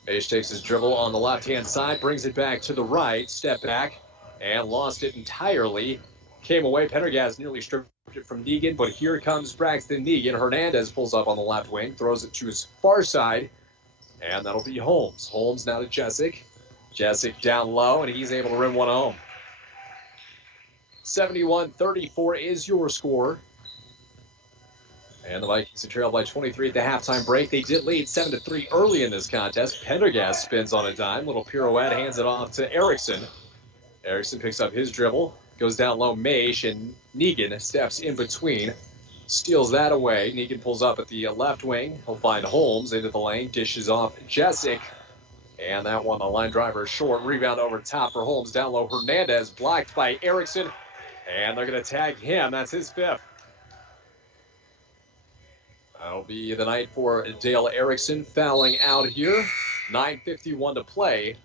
Maish takes his dribble on the left-hand side, brings it back to the right, step back, and lost it entirely. Came away. Pendergast nearly stripped it from Negan, but here comes Braxton Negan. Hernandez pulls up on the left wing, throws it to his far side, and that'll be Holmes. Holmes now to Jessic. Jessic down low, and he's able to rim one home. 71-34 is your score. And the Vikings are trailed by 23 at the halftime break. They did lead 7-3 early in this contest. Pendergast spins on a dime. Little pirouette, hands it off to Erickson. Erickson picks up his dribble, goes down low, Maish, and Negan steps in between. Steals that away. Negan pulls up at the left wing. He'll find Holmes into the lane. Dishes off Jessic. And that one, the line driver short. Rebound over top for Holmes. Down low, Hernandez blocked by Erickson. And they're going to tag him. That's his fifth. That'll be the night for Dale Erickson fouling out here. 9:51 to play.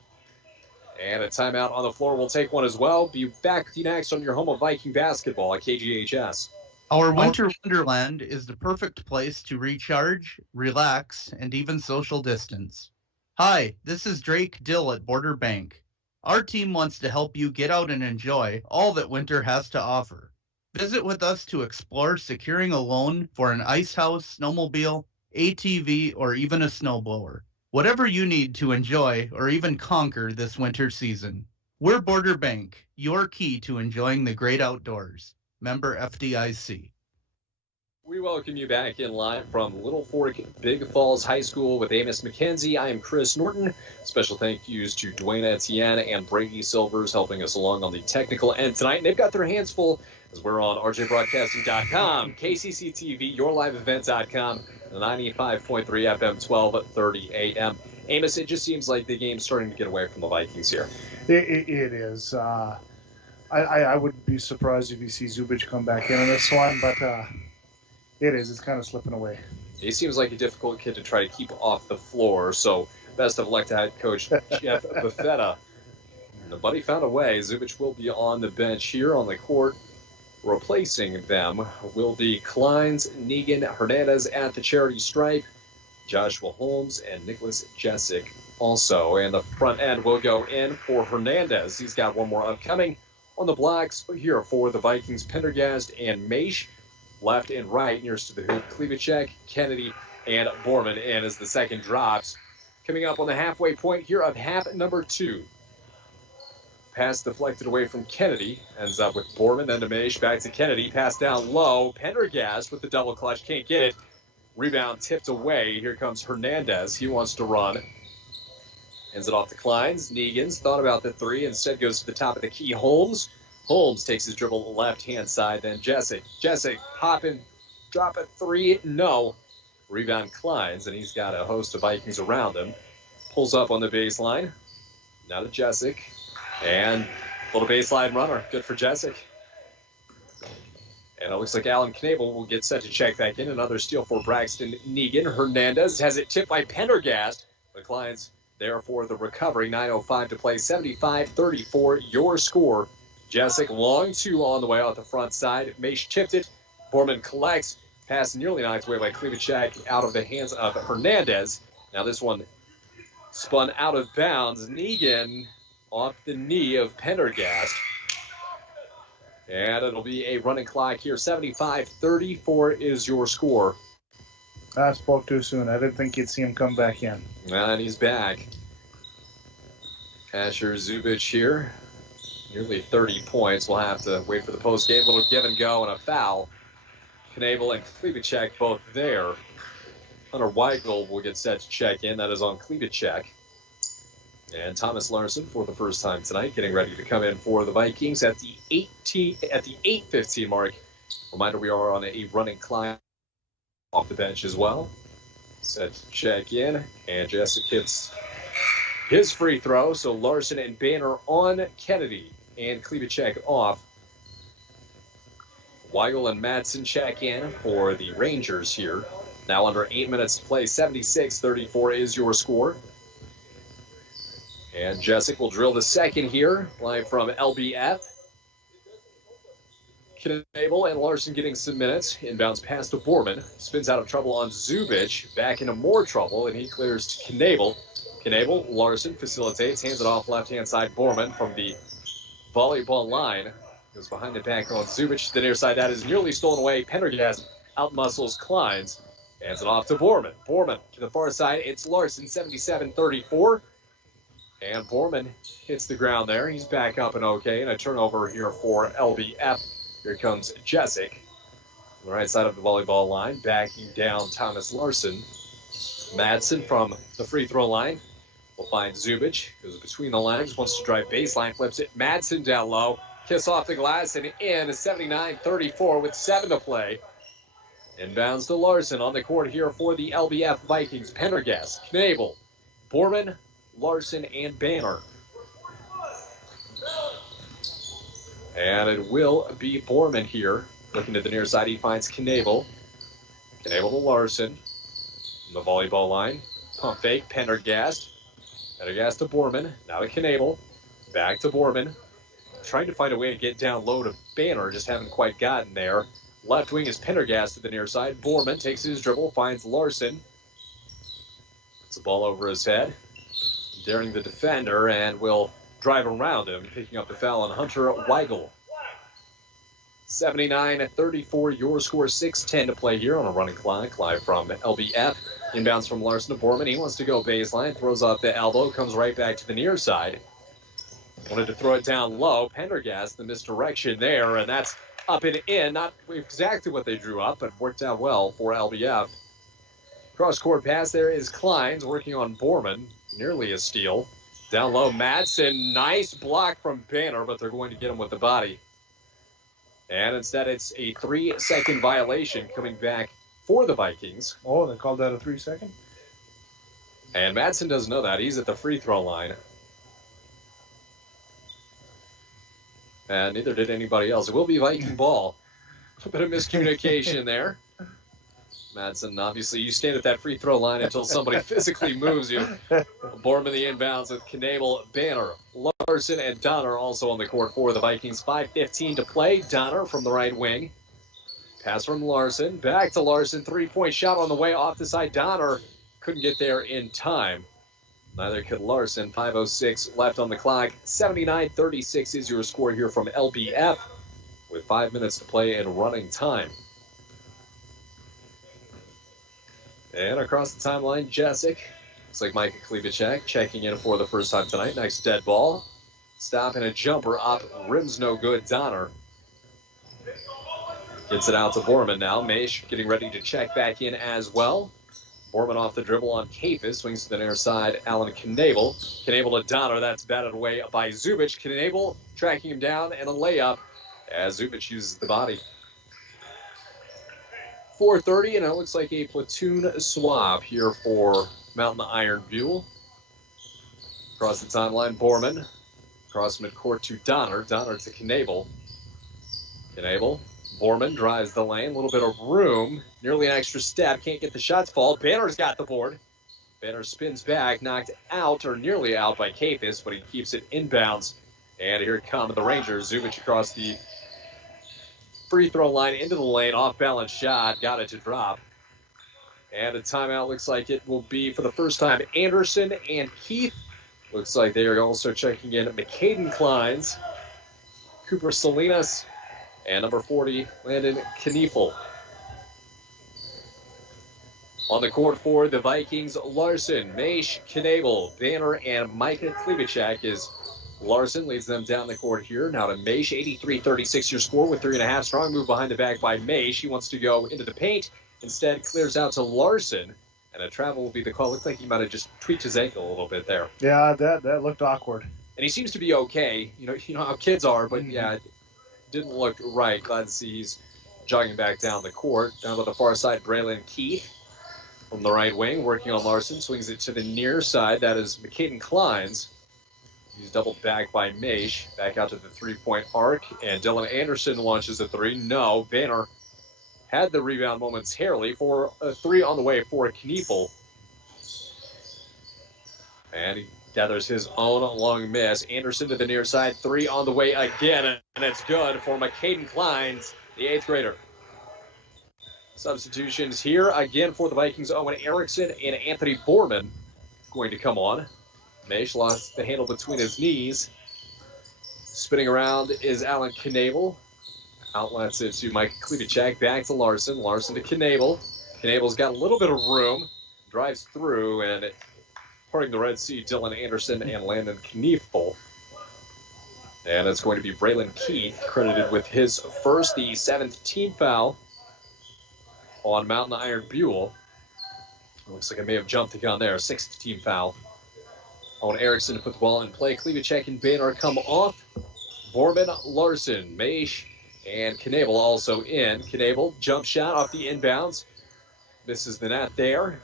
And a timeout on the floor. We'll take one as well. Be back with you next on your home of Viking basketball at KGHS. Our winter wonderland is the perfect place to recharge, relax, and even social distance. Hi, this is Drake Dill at Border Bank. Our team wants to help you get out and enjoy all that winter has to offer. Visit with us to explore securing a loan for an ice house, snowmobile, ATV, or even a snowblower. Whatever you need to enjoy or even conquer this winter season. We're Border Bank, your key to enjoying the great outdoors. Member FDIC. We welcome you back in live from Littlefork-Big Falls High School with Amos McKenzie. I am Chris Norton. Special thank yous to Dwayne Etienne and Brady Silvers helping us along on the technical end tonight. And they've got their hands full as we're on rjbroadcasting.com, KCC-TV, yourliveevent.com, 95.3 FM, 12:30 a.m. Amos, it just seems like the game's starting to get away from the Vikings here. It is. I wouldn't be surprised if you see Zubic come back in this one, but it is. It's kind of slipping away. He seems like a difficult kid to try to keep off the floor, so best of luck to head coach Jeff Buffetta. But he found a way. Zubic will be on the bench here on the court. Replacing them will be Kleins, Negan, Hernandez at the charity stripe, Joshua Holmes, and Nicholas Jessic also. And the front end will go in for Hernandez. He's got one more upcoming. On the blocks here for the Vikings, Pendergast and Maish. Left and right, nearest to the hoop, Klebacek, Kennedy, and Borman. And as the second drops, coming up on the halfway point here of half number 2. Pass deflected away from Kennedy. Ends up with Borman, then to Maish, back to Kennedy. Pass down low. Pendergast with the double clutch, can't get it. Rebound tipped away. Here comes Hernandez. He wants to run. Hands it off to Kleins. Negan's thought about the three. Instead goes to the top of the key. Holmes takes his dribble left-hand side. Then Jessic. Jessic popping, drop a three. No. Rebound Kleins, and he's got a host of Vikings around him. Pulls up on the baseline. Now to Jessic. And little baseline runner. Good for Jessic. And it looks like Alan Knable will get set to check back in. Another steal for Braxton Negan. Hernandez has it tipped by Pendergast. The Kleins there for the recovery. 9:05 to play. 75-34 your score. Jessic long two on the way out the front side. Maish tipped it. Borman collects. Pass nearly knocked away by Klebacek out of the hands of Hernandez. Now this one spun out of bounds. Negan off the knee of Pendergast. And it'll be a running clock here. 75-34 is your score. I spoke too soon. I didn't think you'd see him come back in. And he's back. Asher Zubic here. Nearly 30 points. We'll have to wait for the post-game. Little give and go and a foul. Knable and Klebacek both there. Hunter Weigel will get set to check in. That is on Klebacek. And Thomas Larson for the first time tonight, getting ready to come in for the Vikings at the 8:15 mark. Reminder, we are on a running clock off the bench as well. Set to check in, and Jessic hits his free throw. So Larson and Banner on Kennedy, and Klebacek off. Weigel and Madsen check in for the Rangers here. Now under 8 minutes to play. 76-34 is your score. And Jessic will drill the second here, live from LBF. Knable and Larson getting some minutes. Inbounds pass to Borman. Spins out of trouble on Zubic. Back into more trouble, and he clears to Knable. Knable, Larson facilitates, hands it off left-hand side. Borman from the volleyball line. Goes behind the back on Zubic to the near side. That is nearly stolen away. Pendergast outmuscles Kleins. Hands it off to Borman. Borman to the far side. It's Larson, 77-34. And Borman hits the ground there. He's back up and okay. And a turnover here for LBF. Here comes Jessic. On the right side of the volleyball line, backing down Thomas Larson. Madsen from the free throw line will find Zubich. Goes between the legs, wants to drive baseline, flips it. Madsen down low. Kiss off the glass and in. 79-34 with 7 to play. Inbounds to Larson on the court here for the LBF Vikings. Pendergast, Knabel, Borman, Larson, and Banner. And it will be Borman here. Looking to the near side, he finds Knabel. Knabel to Larson. On the volleyball line. Pump fake, Pendergast. Pendergast to Borman. Now to Knabel. Back to Borman. Trying to find a way to get down low to Banner. Just haven't quite gotten there. Left wing is Pendergast to the near side. Borman takes his dribble, finds Larson. Puts the ball over his head. Daring the defender and will drive around him, picking up the foul on Hunter Weigel. 79-34, your score, 6:10 to play here on a running clock. Live from LBF. Inbounds from Larson to Borman. He wants to go baseline, throws off the elbow, comes right back to the near side. Wanted to throw it down low. Pendergast, the misdirection there, and that's up and in. Not exactly what they drew up, but worked out well for LBF. Cross-court pass there is Kleins working on Borman. Nearly a steal. Down low, Madsen. Nice block from Banner, but they're going to get him with the body. And instead, it's a 3-second violation coming back for the Vikings. Oh, they called that a 3-second? And Madsen doesn't know that. He's at the free throw line. And neither did anybody else. It will be Viking ball. A bit of miscommunication there. Madsen, obviously, you stand at that free throw line until somebody physically moves you. Borman the inbounds with Knabel, Banner, Larson, and Donner also on the court for the Vikings. 5:15 to play. Donner from the right wing. Pass from Larson. Back to Larson. Three-point shot on the way off the side. Donner couldn't get there in time. Neither could Larson. 5:06 left on the clock. 79-36 is your score here from LBF with 5 minutes to play in running time. And across the timeline, Jessic. Looks like Micah Klebacek checking in for the first time tonight. Nice dead ball. Stop and a jumper up. Rim's no good. Donner gets it out to Borman now. Maish getting ready to check back in as well. Borman off the dribble on Kafis. Swings to the near side. Alan Knabel. Knabel to Donner. That's batted away by Zubich. Knabel tracking him down and a layup as Zubich uses the body. 4:30, and it looks like a platoon swap here for Mountain Iron Buell. Across the timeline, Borman. Across midcourt to Donner. Donner to Knabel. Knabel. Borman drives the lane. A little bit of room. Nearly an extra step. Can't get the shots fall. Banner's got the board. Banner spins back. Knocked out, or nearly out by Kafis, but he keeps it inbounds. And here come the Rangers. Zubich across the free throw line into the lane, off balance shot, got it to drop. And a timeout looks like it will be for the first time Anderson and Keith. Looks like they are also checking in McCaden Kleins, Cooper Salinas, and number 40, Landon Kniefel. On the court for the Vikings, Larson, Maish, Knabel, Banner, and Micah Klebacek is Larson leads them down the court here. Now to Maish, 83-36 your score with 3.5. Strong move behind the back by Maish. He wants to go into the paint. Instead, clears out to Larson. And a travel will be the call. Looked like he might have just tweaked his ankle a little bit there. Yeah, that looked awkward. And he seems to be okay. You know how kids are, but yeah, it didn't look right. Glad to see he's jogging back down the court. Down to the far side, Braylon Keith from the right wing, working on Larson. Swings it to the near side. That is McCaden Kleins. He's doubled back by Maish. Back out to the three-point arc. And Dylan Anderson launches a three. No. Banner had the rebound momentarily for a three on the way for Kniefel. And he gathers his own long miss. Anderson to the near side. Three on the way again. And it's good for McCaden Kleins, the 8th grader. Substitutions here again for the Vikings. Owen Erickson and Anthony Borman going to come on. Maish lost the handle between his knees. Spinning around is Alan Knabel. Outlets it to Mike Klebacek. Back to Larson. Larson to Knabel. Knabel's got a little bit of room. Drives through and parting the Red Sea, Dylan Anderson and Landon Kniefel. And it's going to be Braylon Keith, credited with his first, the 7th team foul. on Mountain Iron Buell. Looks like I may have jumped the gun there. 6th team foul. Owen Erickson to put the ball in play. Klevacek and Baynor come off. Borman, Larson, Maish, and Knabel also in. Knabel, jump shot off the inbounds. Misses the net there.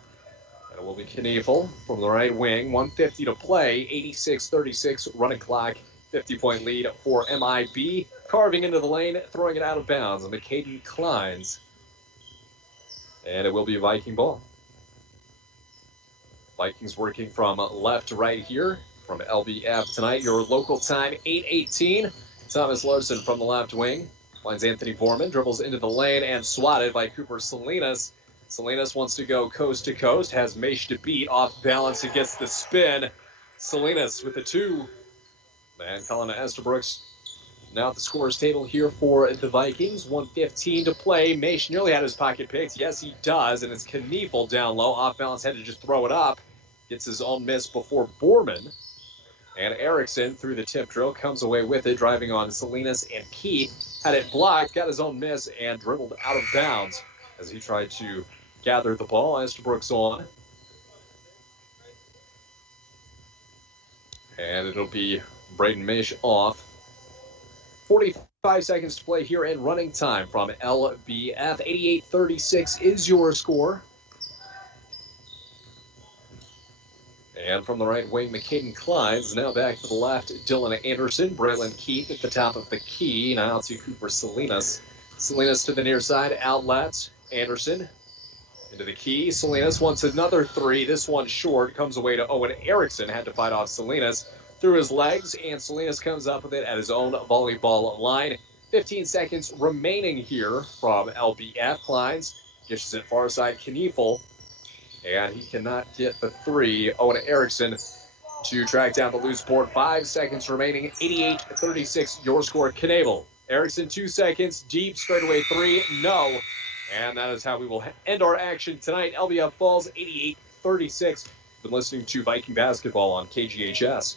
And it will be Knabel from the right wing. 1:50 to play. 86-36 running clock. 50-point lead for MIB. Carving into the lane, throwing it out of bounds on the Caden Kleins. And it will be a Viking ball. Vikings working from left to right here from LBF tonight. Your local time, 8:18. Thomas Larson from the left wing. Finds Anthony Borman, dribbles into the lane and swatted by Cooper Salinas. Salinas wants to go coast to coast, has Maish to beat, off balance and gets the spin. Salinas with the 2. And Colin Estabrooks now at the scorer's table here for the Vikings. 1:15 to play. Maish nearly had his pocket picked. Yes, he does. And it's Kniefel down low. Off balance, had to just throw it up. Gets his own miss before Borman. And Erickson, through the tip drill, comes away with it, driving on Salinas and Keith. Had it blocked, got his own miss, and dribbled out of bounds as he tried to gather the ball. Estabrooks on. And it'll be Braden Maish off. 45 seconds to play here in running time from LBF. 88-36 is your score. And from the right wing, McCaden Kleins. Now back to the left, Dylan Anderson. Braylon Keith at the top of the key. Now to Cooper Salinas. Salinas to the near side, outlet. Anderson into the key. Salinas wants another 3. This one short. Comes away to Owen Erickson. Had to fight off Salinas through his legs, and Salinas comes up with it at his own volleyball line. 15 seconds remaining here from LBF. Kleins dishes it far side, Kniefel. And he cannot get the 3. Owen Erickson to track down the loose board. 5 seconds remaining. 88-36, your score. Knabel. Erickson, 2 seconds. Deep, straightaway 3. No. And that is how we will end our action tonight. LBF falls 88-36. Been listening to Viking basketball on KGHS.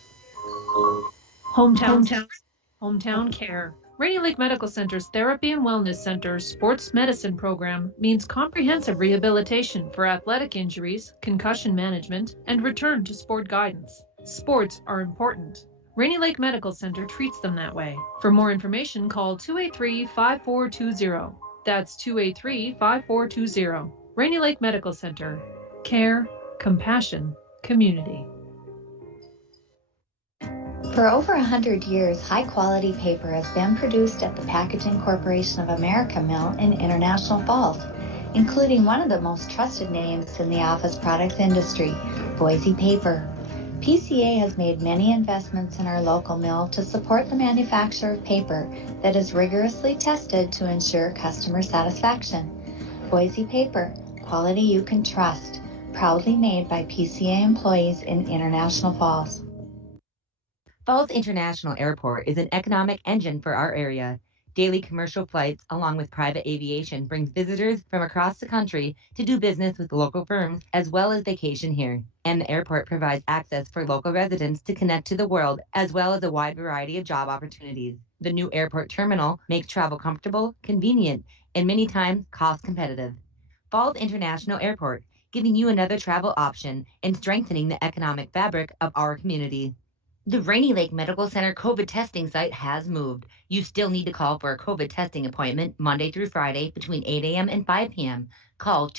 Hometown care. Rainy Lake Medical Center's Therapy and Wellness Center Sports Medicine Program means comprehensive rehabilitation for athletic injuries, concussion management, and return to sport guidance. Sports are important. Rainy Lake Medical Center treats them that way. For more information, call 283-5420. That's 283-5420. Rainy Lake Medical Center. Care, compassion, community. For over 100 years, high-quality paper has been produced at the Packaging Corporation of America mill in International Falls, including one of the most trusted names in the office products industry, Boise Paper. PCA has made many investments in our local mill to support the manufacture of paper that is rigorously tested to ensure customer satisfaction. Boise Paper, quality you can trust, proudly made by PCA employees in International Falls. Falls International Airport is an economic engine for our area. Daily commercial flights, along with private aviation, brings visitors from across the country to do business with local firms as well as vacation here. And the airport provides access for local residents to connect to the world as well as a wide variety of job opportunities. The new airport terminal makes travel comfortable, convenient, and many times cost competitive. Falls International Airport, giving you another travel option and strengthening the economic fabric of our community. The Rainy Lake Medical Center COVID testing site has moved. You still need to call for a COVID testing appointment Monday through Friday between 8 a.m. and 5 p.m. Call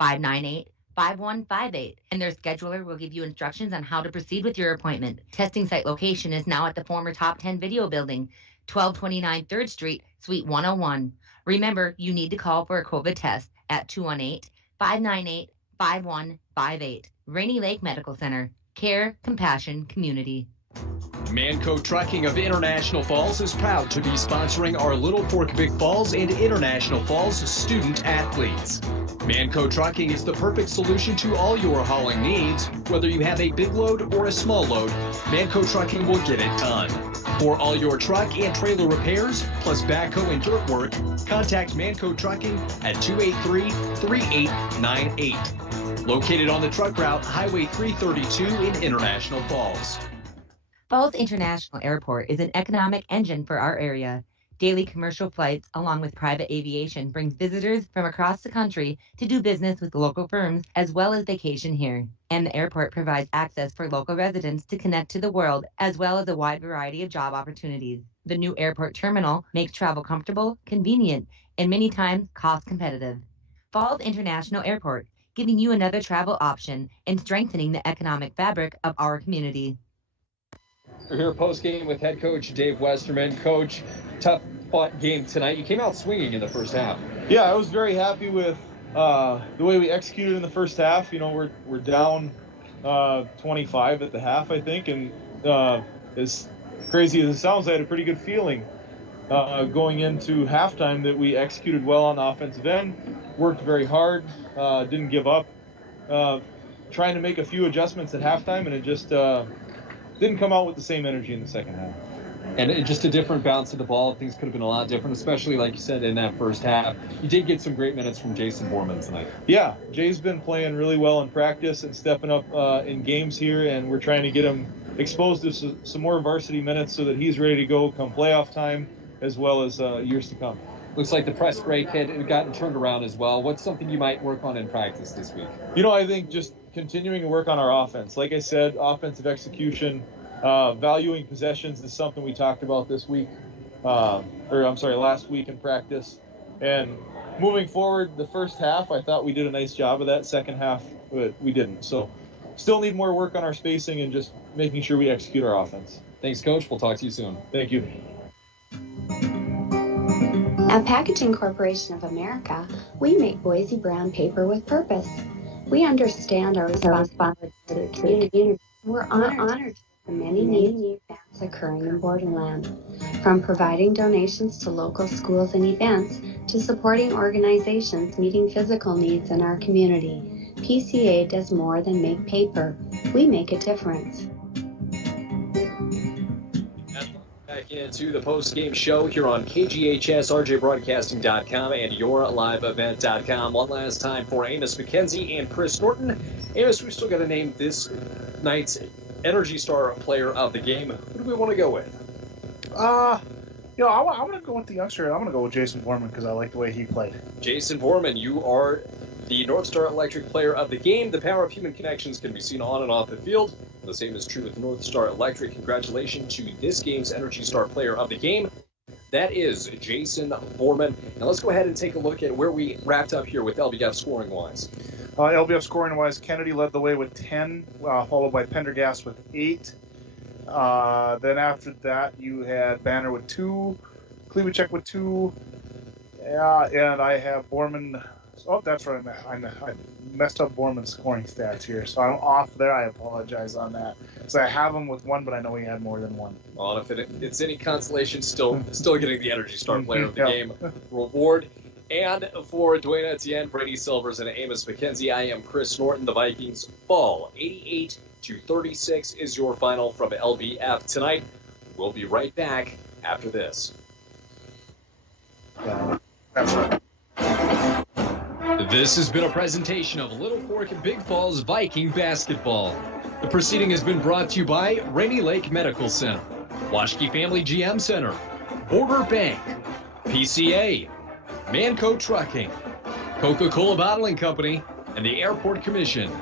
218-598-5158, and their scheduler will give you instructions on how to proceed with your appointment. Testing site location is now at the former Top 10 Video Building, 1229 3rd Street, Suite 101. Remember, you need to call for a COVID test at 218-598-5158. Rainy Lake Medical Center. Care, compassion, community. Manco Trucking of International Falls is proud to be sponsoring our Littlefork-Big Falls and International Falls student athletes. Manco Trucking is the perfect solution to all your hauling needs. Whether you have a big load or a small load, Manco Trucking will get it done. For all your truck and trailer repairs, plus backhoe and dirt work, contact Manco Trucking at 283-3898. Located on the truck route, Highway 332 in International Falls. Falls International Airport is an economic engine for our area. Daily commercial flights, along with private aviation, brings visitors from across the country to do business with local firms as well as vacation here. And the airport provides access for local residents to connect to the world as well as a wide variety of job opportunities. The new airport terminal makes travel comfortable, convenient, and many times cost competitive. Falls International Airport, giving you another travel option and strengthening the economic fabric of our community. We're here post-game with head coach Dave Westerman. Coach, tough fought game tonight. You came out swinging in the first half. Yeah, I was very happy with the way we executed in the first half. You know, we're down 25 at the half, I think, and as crazy as it sounds, I had a pretty good feeling going into halftime that we executed well on the offensive end, worked very hard, didn't give up, trying to make a few adjustments at halftime, and it just didn't come out with the same energy in the second half. And just a different bounce of the ball. Things could have been a lot different, especially like you said in that first half. You did get some great minutes from Jason Borman tonight. Yeah, Jay's been playing really well in practice and stepping up in games here, and we're trying to get him exposed to some more varsity minutes so that he's ready to go come playoff time as well as years to come. Looks like the press break had gotten turned around as well. What's something you might work on in practice this week? You know, I think just continuing to work on our offense. Like I said, offensive execution, valuing possessions is something we talked about this week, last week in practice. And moving forward, the first half, I thought we did a nice job of that. Second half, we didn't. So still need more work on our spacing and just making sure we execute our offense. Thanks, Coach. We'll talk to you soon. Thank you. At Packaging Corporation of America, we make Boise brown paper with purpose. We understand our responsibility to the community. We're honored to the many needs events occurring in Borderland. From providing donations to local schools and events, to supporting organizations meeting physical needs in our community, PCA does more than make paper. We make a difference. Back into the post-game show here on KGHS, RJBroadcasting.com, and YourLiveEvent.com. One last time for Amos McKenzie and Chris Norton. Amos, we still got to name this night's Energy Star Player of the Game. Who do we want to go with? I want to go with the youngster. I'm going to go with Jason Borman because I like the way he played. Jason Borman, you are the North Star Electric Player of the Game. The power of human connections can be seen on and off the field. The same is true with North Star Electric. Congratulations to this game's Energy Star Player of the Game. That is Jason Borman. Now let's go ahead and take a look at where we wrapped up here with LBF scoring-wise. LBF scoring-wise, Kennedy led the way with 10, followed by Pendergast with 8. Then after that, you had Banner with 2, Klebachek with 2, and I have Borman. Oh, that's right. I messed up Borman's scoring stats here, so I'm off there. I apologize on that. So I have him with 1, but I know he had more than 1. Well, if it's any consolation, still getting the Energy Star Player of the Game reward. And for Dwayne Etienne, Brady Silvers, and Amos McKenzie, I am Chris Norton. The Vikings fall 88-36 is your final from LBF tonight. We'll be right back after this. That's right. This has been a presentation of Littlefork-Big Falls Viking basketball. The proceeding has been brought to you by Rainy Lake Medical Center, Washke Family GM Center, Border Bank, PCA, Manco Trucking, Coca-Cola Bottling Company, and the Airport Commission.